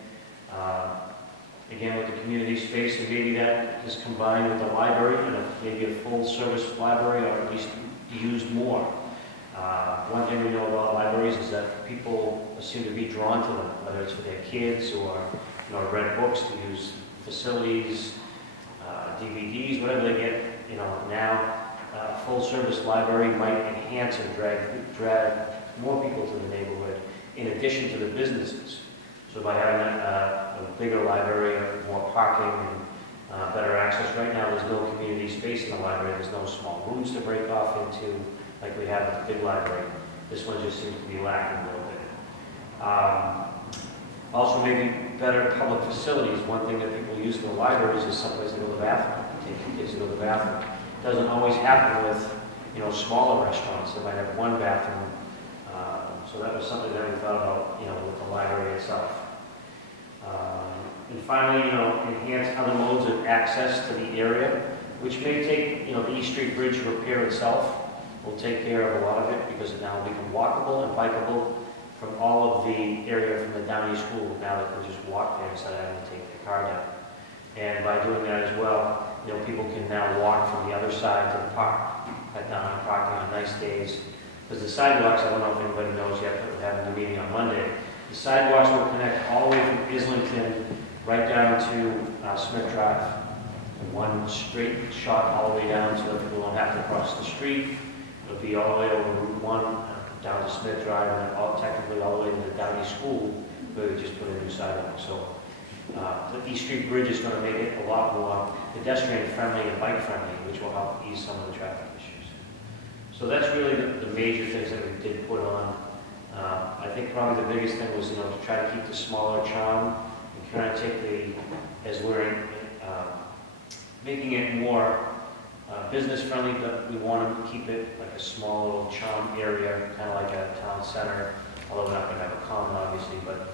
Again, with the community space, and maybe that is combined with the library, and maybe a full-service library, or at least used more. One thing we know about libraries is that people seem to be drawn to them, whether it's for their kids or read books to use facilities, DVDs, whatever they get. Now a full-service library might enhance and drag more people to the neighborhood in addition to the businesses. So by having a bigger library, more parking, and better access, right now there's no community space in the library. There's no small rooms to break off into like we have at the big library. This one just seems to be lacking a little bit. Also, maybe better public facilities. One thing that people use for the libraries is someplace to go to the bathroom. Take your kids to go to the bathroom. Doesn't always happen with smaller restaurants that might have one bathroom. So that was something that we thought about with the library itself. And finally, enhance other modes of access to the area, which may take, the East Street Bridge repair itself will take care of a lot of it because it now will become walkable and bikeable from all of the area from the Downey School. Now they can just walk there instead of having to take the car down. And by doing that as well, people can now walk from the other side to the park, cut down on parking on nice days. Because the sidewalks, I don't know if anybody knows yet, but we're having a meeting on Monday. The sidewalks will connect all the way from Islington right down to Smith Drive. one straight shot all the way down so that people don't have to cross the street. It'll be all the way over Route 1, down to Smith Drive, and then technically all the way to the Downey School, where we just put a new sidewalk. So the East Street Bridge is going to make it a lot more pedestrian friendly and bike friendly, which will help ease some of the traffic issues. So that's really the major things that we did put on. I think probably the biggest thing was, to try to keep the smaller charm and kind of take as we're making it more business friendly, but we want to keep it like a small little charm area, kind of like a town center, although we're not going to have a common obviously, but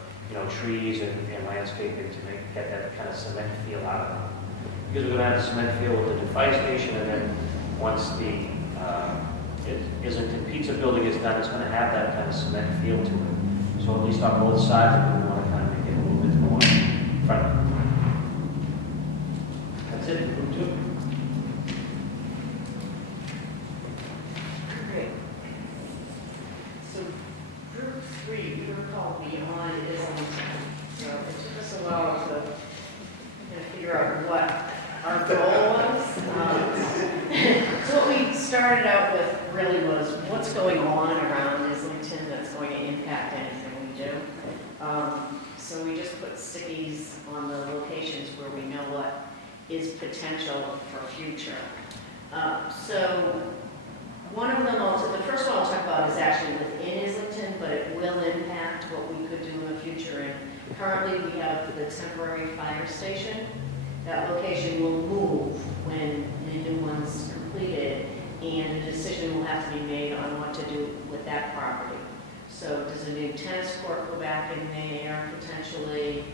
trees and landscaping to get that kind of cement feel out of it. Because we're going to have the cement feel with the new fire station, and then once the Islington Pizza Building is done, it's going to have that kind of cement feel to it. So at least on both sides, we want to kind of make it a little bit more friendly. That's it for Route 2. Great. So Route 3, we were called beyond Islington. So it took us a while to figure out what our goal was. So what we started out with really was what's going on around Islington that's going to impact anything we do. So we just put stickies on the locations where we know what is potential for future. So one of them, the first one I'll talk about is actually within Islington, but it will impact what we could do in the future. And currently we have the temporary fire station. That location will move when the new one's completed, and a decision will have to be made on what to do with that property. So does a new tennis court go back in there potentially?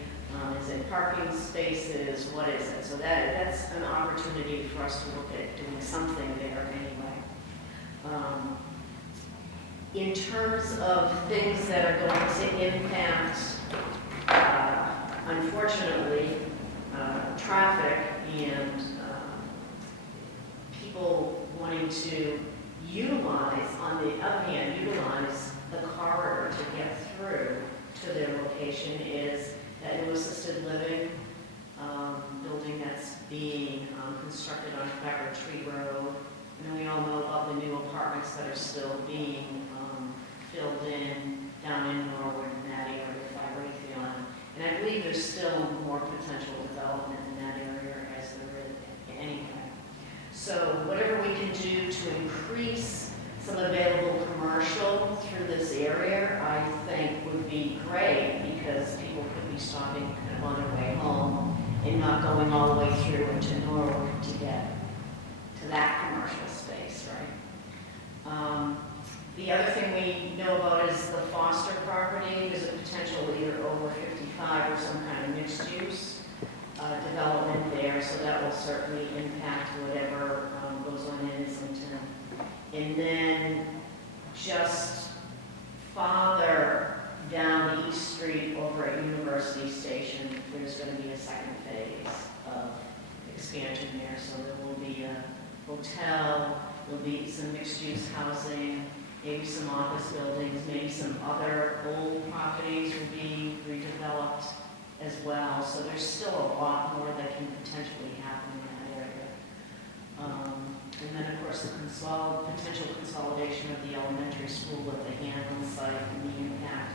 Is it parking spaces? What is it? So that's an opportunity for us to look at doing something there anyway. In terms of things that are going to impact, unfortunately, traffic and people wanting to utilize, on the other hand, utilize the corridor to get through to their location is that new assisted living building that's being constructed on Cracker Tree Road. And we all know about the new apartments that are still being filled in down in Norwood in that area by Raytheon. And I believe there's still more potential development in that area as there is anyway. So whatever we can do to increase some available commercial through this area, I think would be great, because people could be stopping kind of on their way home and not going all the way through into Norwood to get to that commercial space, right? The other thing we know about is the Foster property. There's a potential either over 55 or some kind of mixed use development there, so that will certainly impact whatever goes on in Islington. And then just farther down East Street over at University Station, there's going to be a second phase of expansion there. So there will be a hotel, there'll be some mixed-use housing, maybe some office buildings, maybe some other old properties will be redeveloped as well. So there's still a lot more that can potentially happen in that area. And then, of course, the potential consolidation of the elementary school at the Hanlon site and the impact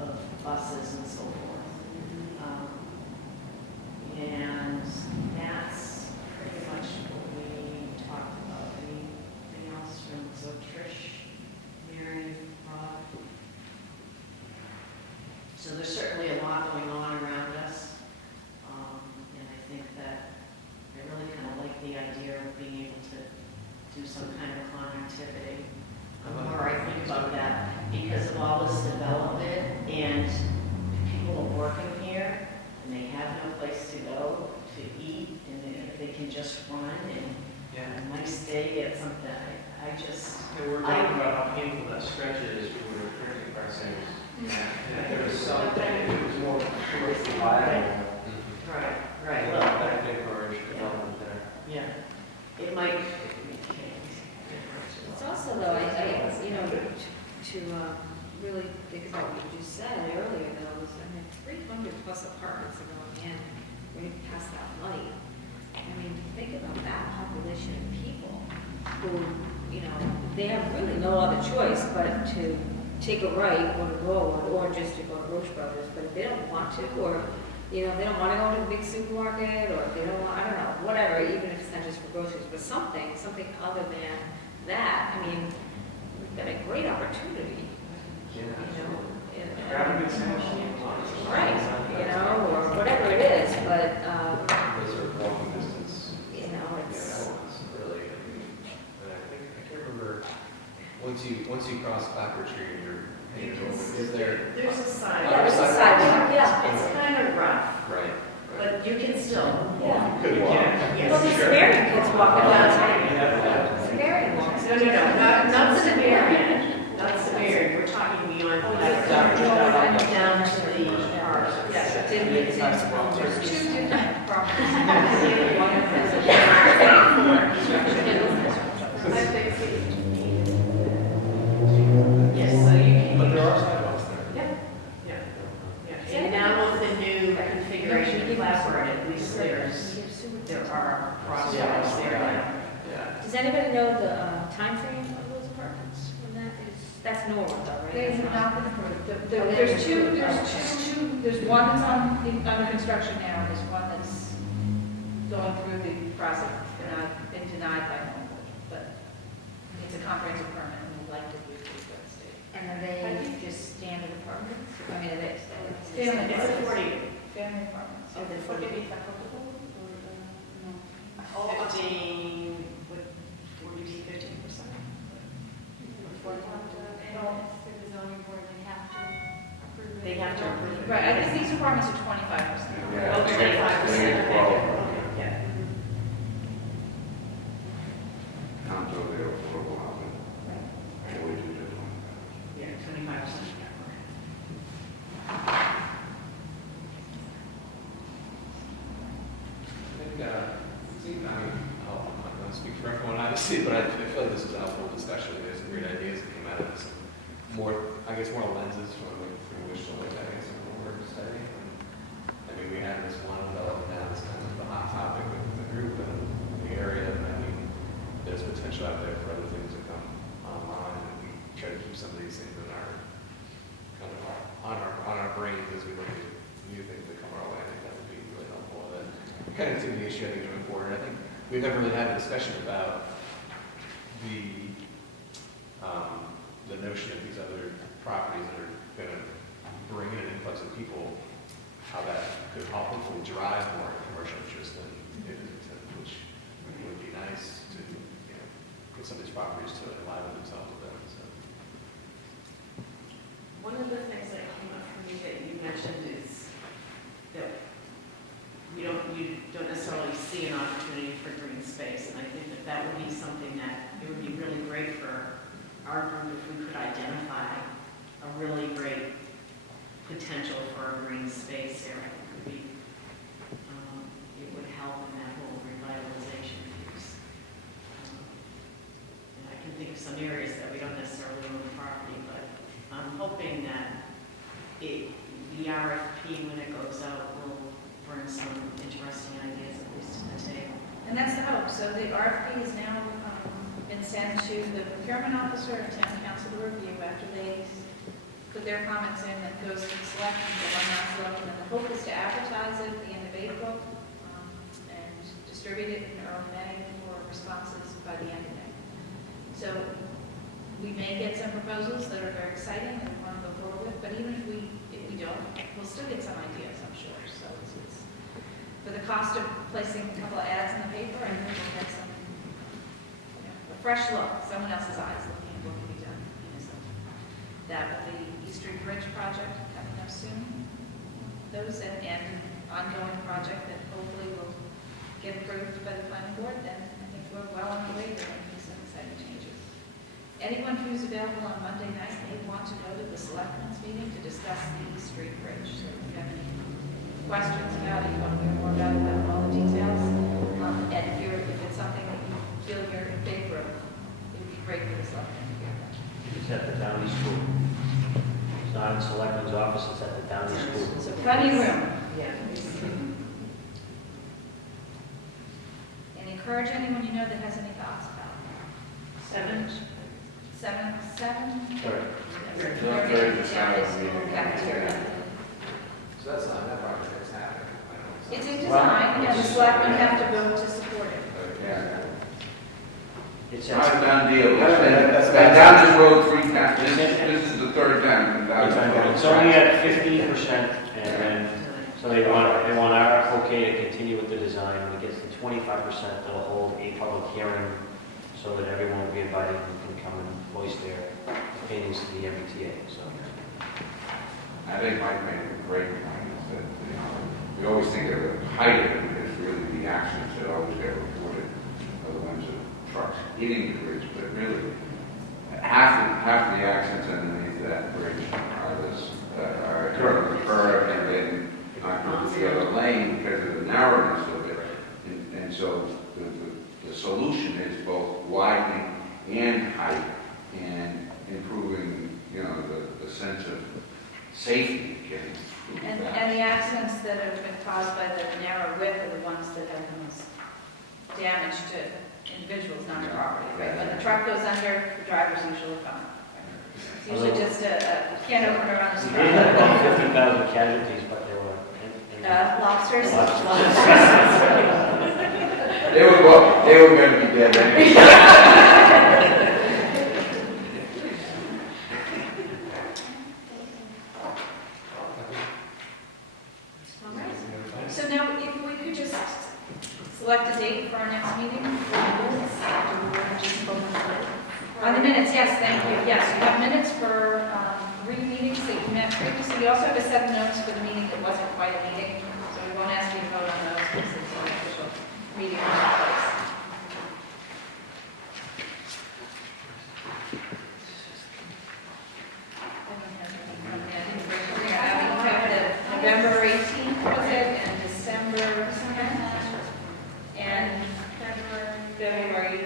of buses and so forth. And that's pretty much what we talked about. Anything else from Trish, Mary, Rob? So there's certainly a lot going on around us. And I think that I really kind of like the idea of being able to do some kind of connectivity. The more I think about that, because of all this development and people are working here and they have no place to go to eat, and they can just run and a nice day get something. I just... Yeah, we're talking about how painful that stretch is for the printing pressings. If there was something, if it was more commercially viable. Right. Well, that could encourage development there. Yeah. It might... It's also though, to really think about what you just said earlier, though, is 300 plus apartments are going in right past that light. I mean, think about that population of people who, you know, they have really no other choice but to take a right or to go, or just to go to Roche Brothers. But if they don't want to, or, you know, they don't want to go to the big supermarket, or if they don't want, I don't know, whatever, even if it's not just for groceries, but something other than that, I mean, we've got a great opportunity, you know. Grab a good sandwich. Right, you know, or whatever it is, but, Those are walking distance. you know, Yeah, it's, that one's really, and I think, I can't remember, once you cross Clapper Tree, is there? There's a sidewalk. yeah, there's a sidewalk, yeah. It's kind of rough, Right. but you can still. Yeah. Could walk. Well, the Sumerian kids walking all the time. Sumerian walks. No, not Sumerian, not Sumerian, we're talking beyond that. Down to the park. Yes, there's two different properties. Yes, so you can. But there are sidewalks there. Yeah, yeah. And now with the new configuration of Clapper, at least there are crosswalks there now. Yeah. Does anybody know the timeframe of those apartments? When that is, that's Norwood though, right? They That's have not- not been approved. There's one that's under construction now, and there's one that's going through the process, been denied by Norwood, but it's a comprehensive permit, and we'd like to be approved by the state. And are they just standard apartments? I mean, it is. Family, it's a 40, Family apartments. Oh, they're 40. 15, would be 15%? They have to approve it. Right, I think these apartments are 25%. Yeah, Oh, they get- 25%. they get 12. Yeah. Comes over there for a while, but I always do that one. Yeah, 25%. I think, I mean, I don't speak for everyone, obviously, but I feel like this was a helpful discussion. There's some great ideas that came out of this. More, I guess, more lenses from which to look at, I guess, what we're studying. I mean, we had this one development now, it's kind of the hot topic with the group and the area, and I mean, there's potential out there for other things to come online, and we try to keep some of these things in our, kind of, on our brains as we look at new things that come our way. I think that would be really helpful. And then kind of to the issue I think going forward, I think we've never really had a discussion about the notion of these other properties that are going to bring in an influx of people, how that could hopefully drive more commercial interest in Islington, which would be nice to, you know, get some of these properties to enliven themselves a bit. So. One of the things that came up for me that you mentioned is that you don't necessarily see an opportunity for green space, and I think that would be something that it would be really great for our group if we could identify a really great potential for a green space area. It would help in that whole revitalization piece. And I can think of some areas that we don't necessarily own the property, but I'm hoping that the RFP, when it goes out, will bring some interesting ideas, at least to the table. And that's the hope. So the RFP has now been sent to the procurement officer and town council to review after they put their comments in, that goes to the selectmen, the one last look, and then the hope is to advertise it at the end of April and distribute it in early May for responses by the end of May. So we may get some proposals that are very exciting and we want to go forward with, but even if we don't, we'll still get some ideas, I'm sure. So it's for the cost of placing a couple of ads in the paper, I think we'll get some, you know, a fresh look, someone else's eyes looking at what can be done in Islington. That with the East Street Bridge project coming up soon, those and ongoing project that hopefully will get approved by the planning board, then I think we're well on the way to making some exciting changes. Anyone who's available on Monday night may want to go to the selectmen's meeting to discuss the East Street Bridge. So if you have any questions about it, you want to hear more about it, about all the details, and if it's something that you feel you're in favor of, it would be great for the selectmen to hear that. It's at the Downey School. It's not in Selectmen's office, it's at the Downey School. So plenty of room. Yeah. encourage anyone you know that has any thoughts about it. 7? Third. Cafeteria. So that's not that project, it's happening. It's a design, and the selectmen have to vote to support it. Yeah. It's Not a at, done deal. That's- Been down this road 3 times. This is the 3rd time. Been down this road. it's only at 15%, and then, so they want our okay to continue with the design. When it gets to 25%, they'll hold a public hearing so that everyone will be invited who can come and voice their opinions to the MBTA, so. I think Mike made a great point, is that, you know, we always think of the height of it as really the accidents that always get reported, are the ones of trucks hitting the bridge, but really, half the accidents underneath that bridge are the curve and then not going to the other lane because of the narrowness of it. And so the solution is both widening and height and improving, you know, the sense of safety again. And the accidents that have been caused by the narrow width are the ones that have the most damage to individuals, not property, right? When the truck goes under, the driver's usually gone. It's usually just a can opener on the We street. did have about 50,000 casualties, but they were. Lobsters? They were going to be dead anyway. All right. So now, if we could just select a date for our next meeting? On the minutes, yes, thank you. Yes, you have minutes for 3 meetings that you met previously. We also have a set of notes for the meeting that wasn't quite a meeting, so we won't ask you to vote on those because it's an official meeting in that place. November 18th was it, and December 10th, and February.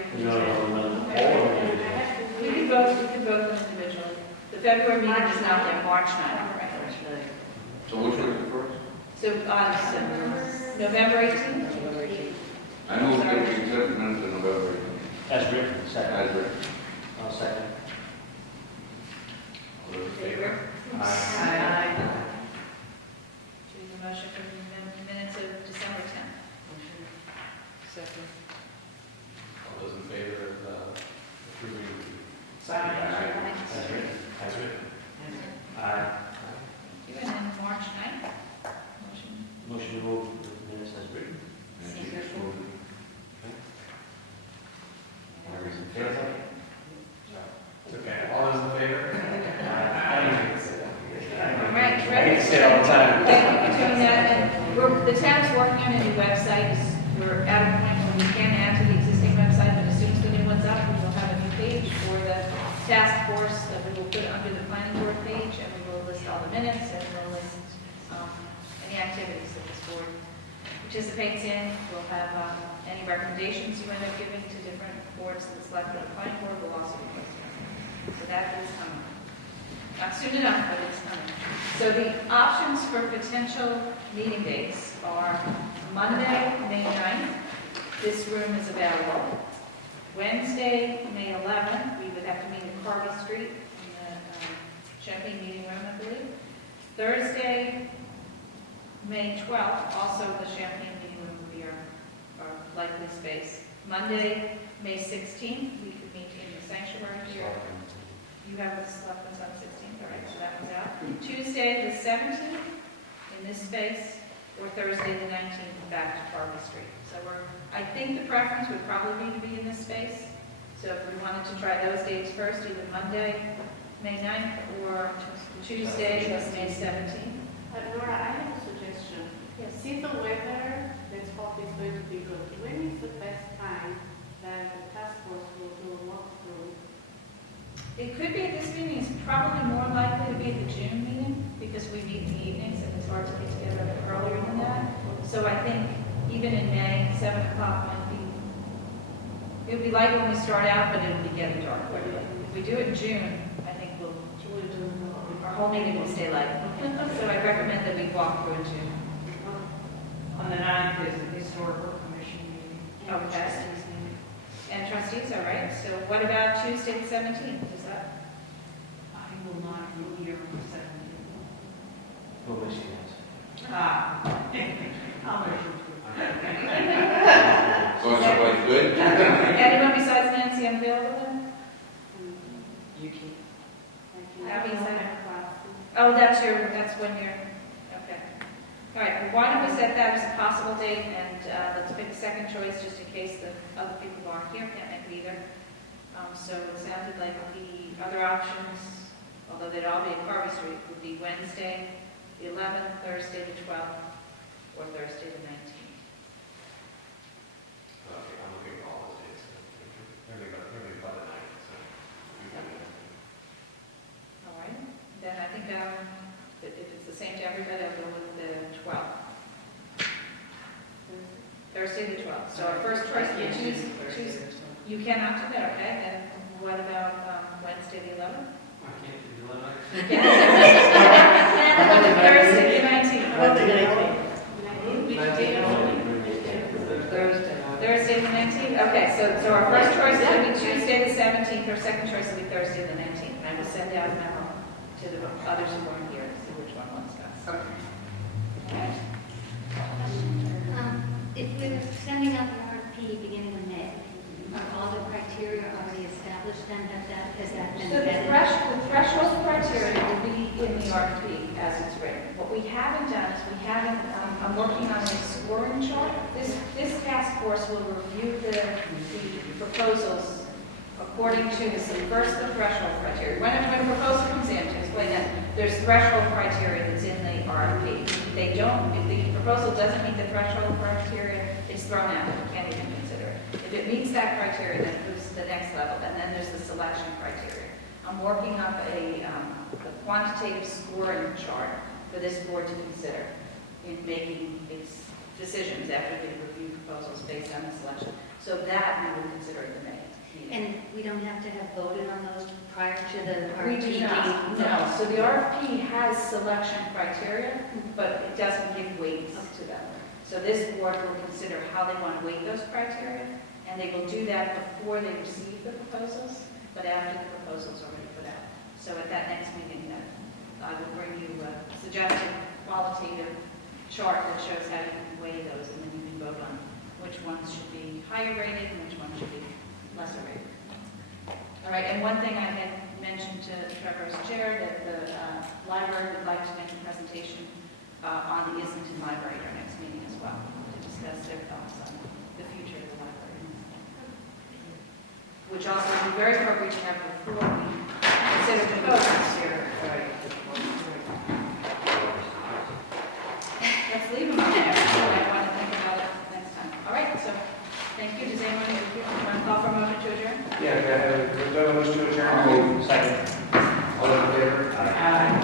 We could vote them individually. The February meeting is not yet, March 9th, right? So which was the first? So on November 18th? I moved to accept the minutes of November. As written, second. As written. I'll second. All those in favor? Aye. Choose a motion for the minutes of December 10th. Second. All those in favor of approving the Aye. as written? As written. Aye. Thank you. And then March 9th? Motion. Motion to move the minutes as written. Everybody's in favor? It's okay. All those in favor? All right, I ready? get to say it all the time. Thank you for doing that. And the town's working on a new website. We're at a point where we can add to the existing website, but as soon as the new one's up, we will have a new page for the task force that we will put under the planning board page, and we will list all the minutes, and we'll list any activities that this board participates in. We'll have any recommendations you end up giving to different boards that select the planning board will also be posted. So that is coming. Not soon enough, but it's coming. So the options for potential meeting dates are Monday, May 9th. This room is available. Wednesday, May 11th, we would have to meet at Carvey Street in the Champagne Meeting Room, I believe. Thursday, May 12th, also the Champagne Meeting Room would be our likely space. Monday, May 16th, we could meet in the sanctuary here. You have a selectmen's on 16th, all right, so that one's out. Tuesday, the 17th, in this space, or Thursday, the 19th, back to Carvey Street. So I think the preference would probably be to be in this space. So if we wanted to try those dates first, either Monday, May 9th, or Tuesday, May 17th. Nora, I have a suggestion. Yes. Since the weather, this spot is going to be good, when is the best time that the task force will do a walkthrough? It could be at this meeting, it's probably more likely to be at the June meeting, because we meet in the evenings, and it's hard to get together a bit earlier than that. So I think even in May, 7 o'clock might be, it would be light when we start out, but it would be getting dark quickly. If we do it in June, I think our whole meeting will stay light. So I recommend that we walk through in June. On the 9th is the historical commission meeting. Okay. And trustees, all right, so what about Tuesday the 17th, is that? I will not be here on the 17th. We'll miss you guys. I'll make sure. So is everybody good? Anyone besides Nancy unavailable then? You can. Abby's in. Oh, that's when you're, okay. All right, well, why don't we set that as a possible date, and let's pick a second choice, just in case the other people who aren't here can't make it either. So it sounded like the other options, although they'd all be at Carvey Street, would be Wednesday, the 11th, Thursday, the 12th, or Thursday, the 19th. Okay, I'm looking at all those dates. Everything about the night, so. All right, then I think if it's the same to everybody, I'll go with the 12th. Thursday, the 12th. So our first choice, we choose, you cannot do that, okay? Then what about Wednesday, the 11th? I can't do the 11th. What about Thursday, the 19th? Thursday, the 19th? Okay, so our first choice will be Tuesday, the 17th, our second choice will be Thursday, the 19th. And I will send out a memo to the others who weren't here to see which one was best. All right. If we're sending out the RFP beginning of May, are all the criteria already established then? Has that been So the vetted? threshold criteria will be in the RFP as it's written. What we haven't done is I'm working on a scoring chart. This task force will review the proposals according to first the threshold criteria. When a proposal comes in, to explain that, there's threshold criteria that's in the RFP. If the proposal doesn't meet the threshold criteria, it's thrown out. You can't even consider it. If it meets that criteria, then it moves to the next level, and then there's the selection criteria. I'm working up a quantitative scoring chart for this board to consider in making its decisions after they review proposals based on the selection. So that we will consider at the May meeting. And we don't have to have voted on those prior to the RFP? We do not, no. So the RFP has selection criteria, but it doesn't give weights to them. So this board will consider how they want to weight those criteria, and they will do that before they receive the proposals, but after the proposals are already put out. So at that next meeting, I will bring you a suggested qualitative chart that shows how you can weigh those, and then you can vote on which ones should be higher rated and which ones should be lesser rated. All right, and one thing I had mentioned to Trevor's chair, that the library would like to make a presentation on the Islington Library at our next meeting as well, to discuss their thoughts on the future of the library. Which also would be very appropriate to have before we consider proposals here. Let's leave them on there, so I want to think about it next time. All right, so thank you. Does anyone want to call for a motion to adjourn? Yeah, motion to adjourn. Second. All in favor? Aye.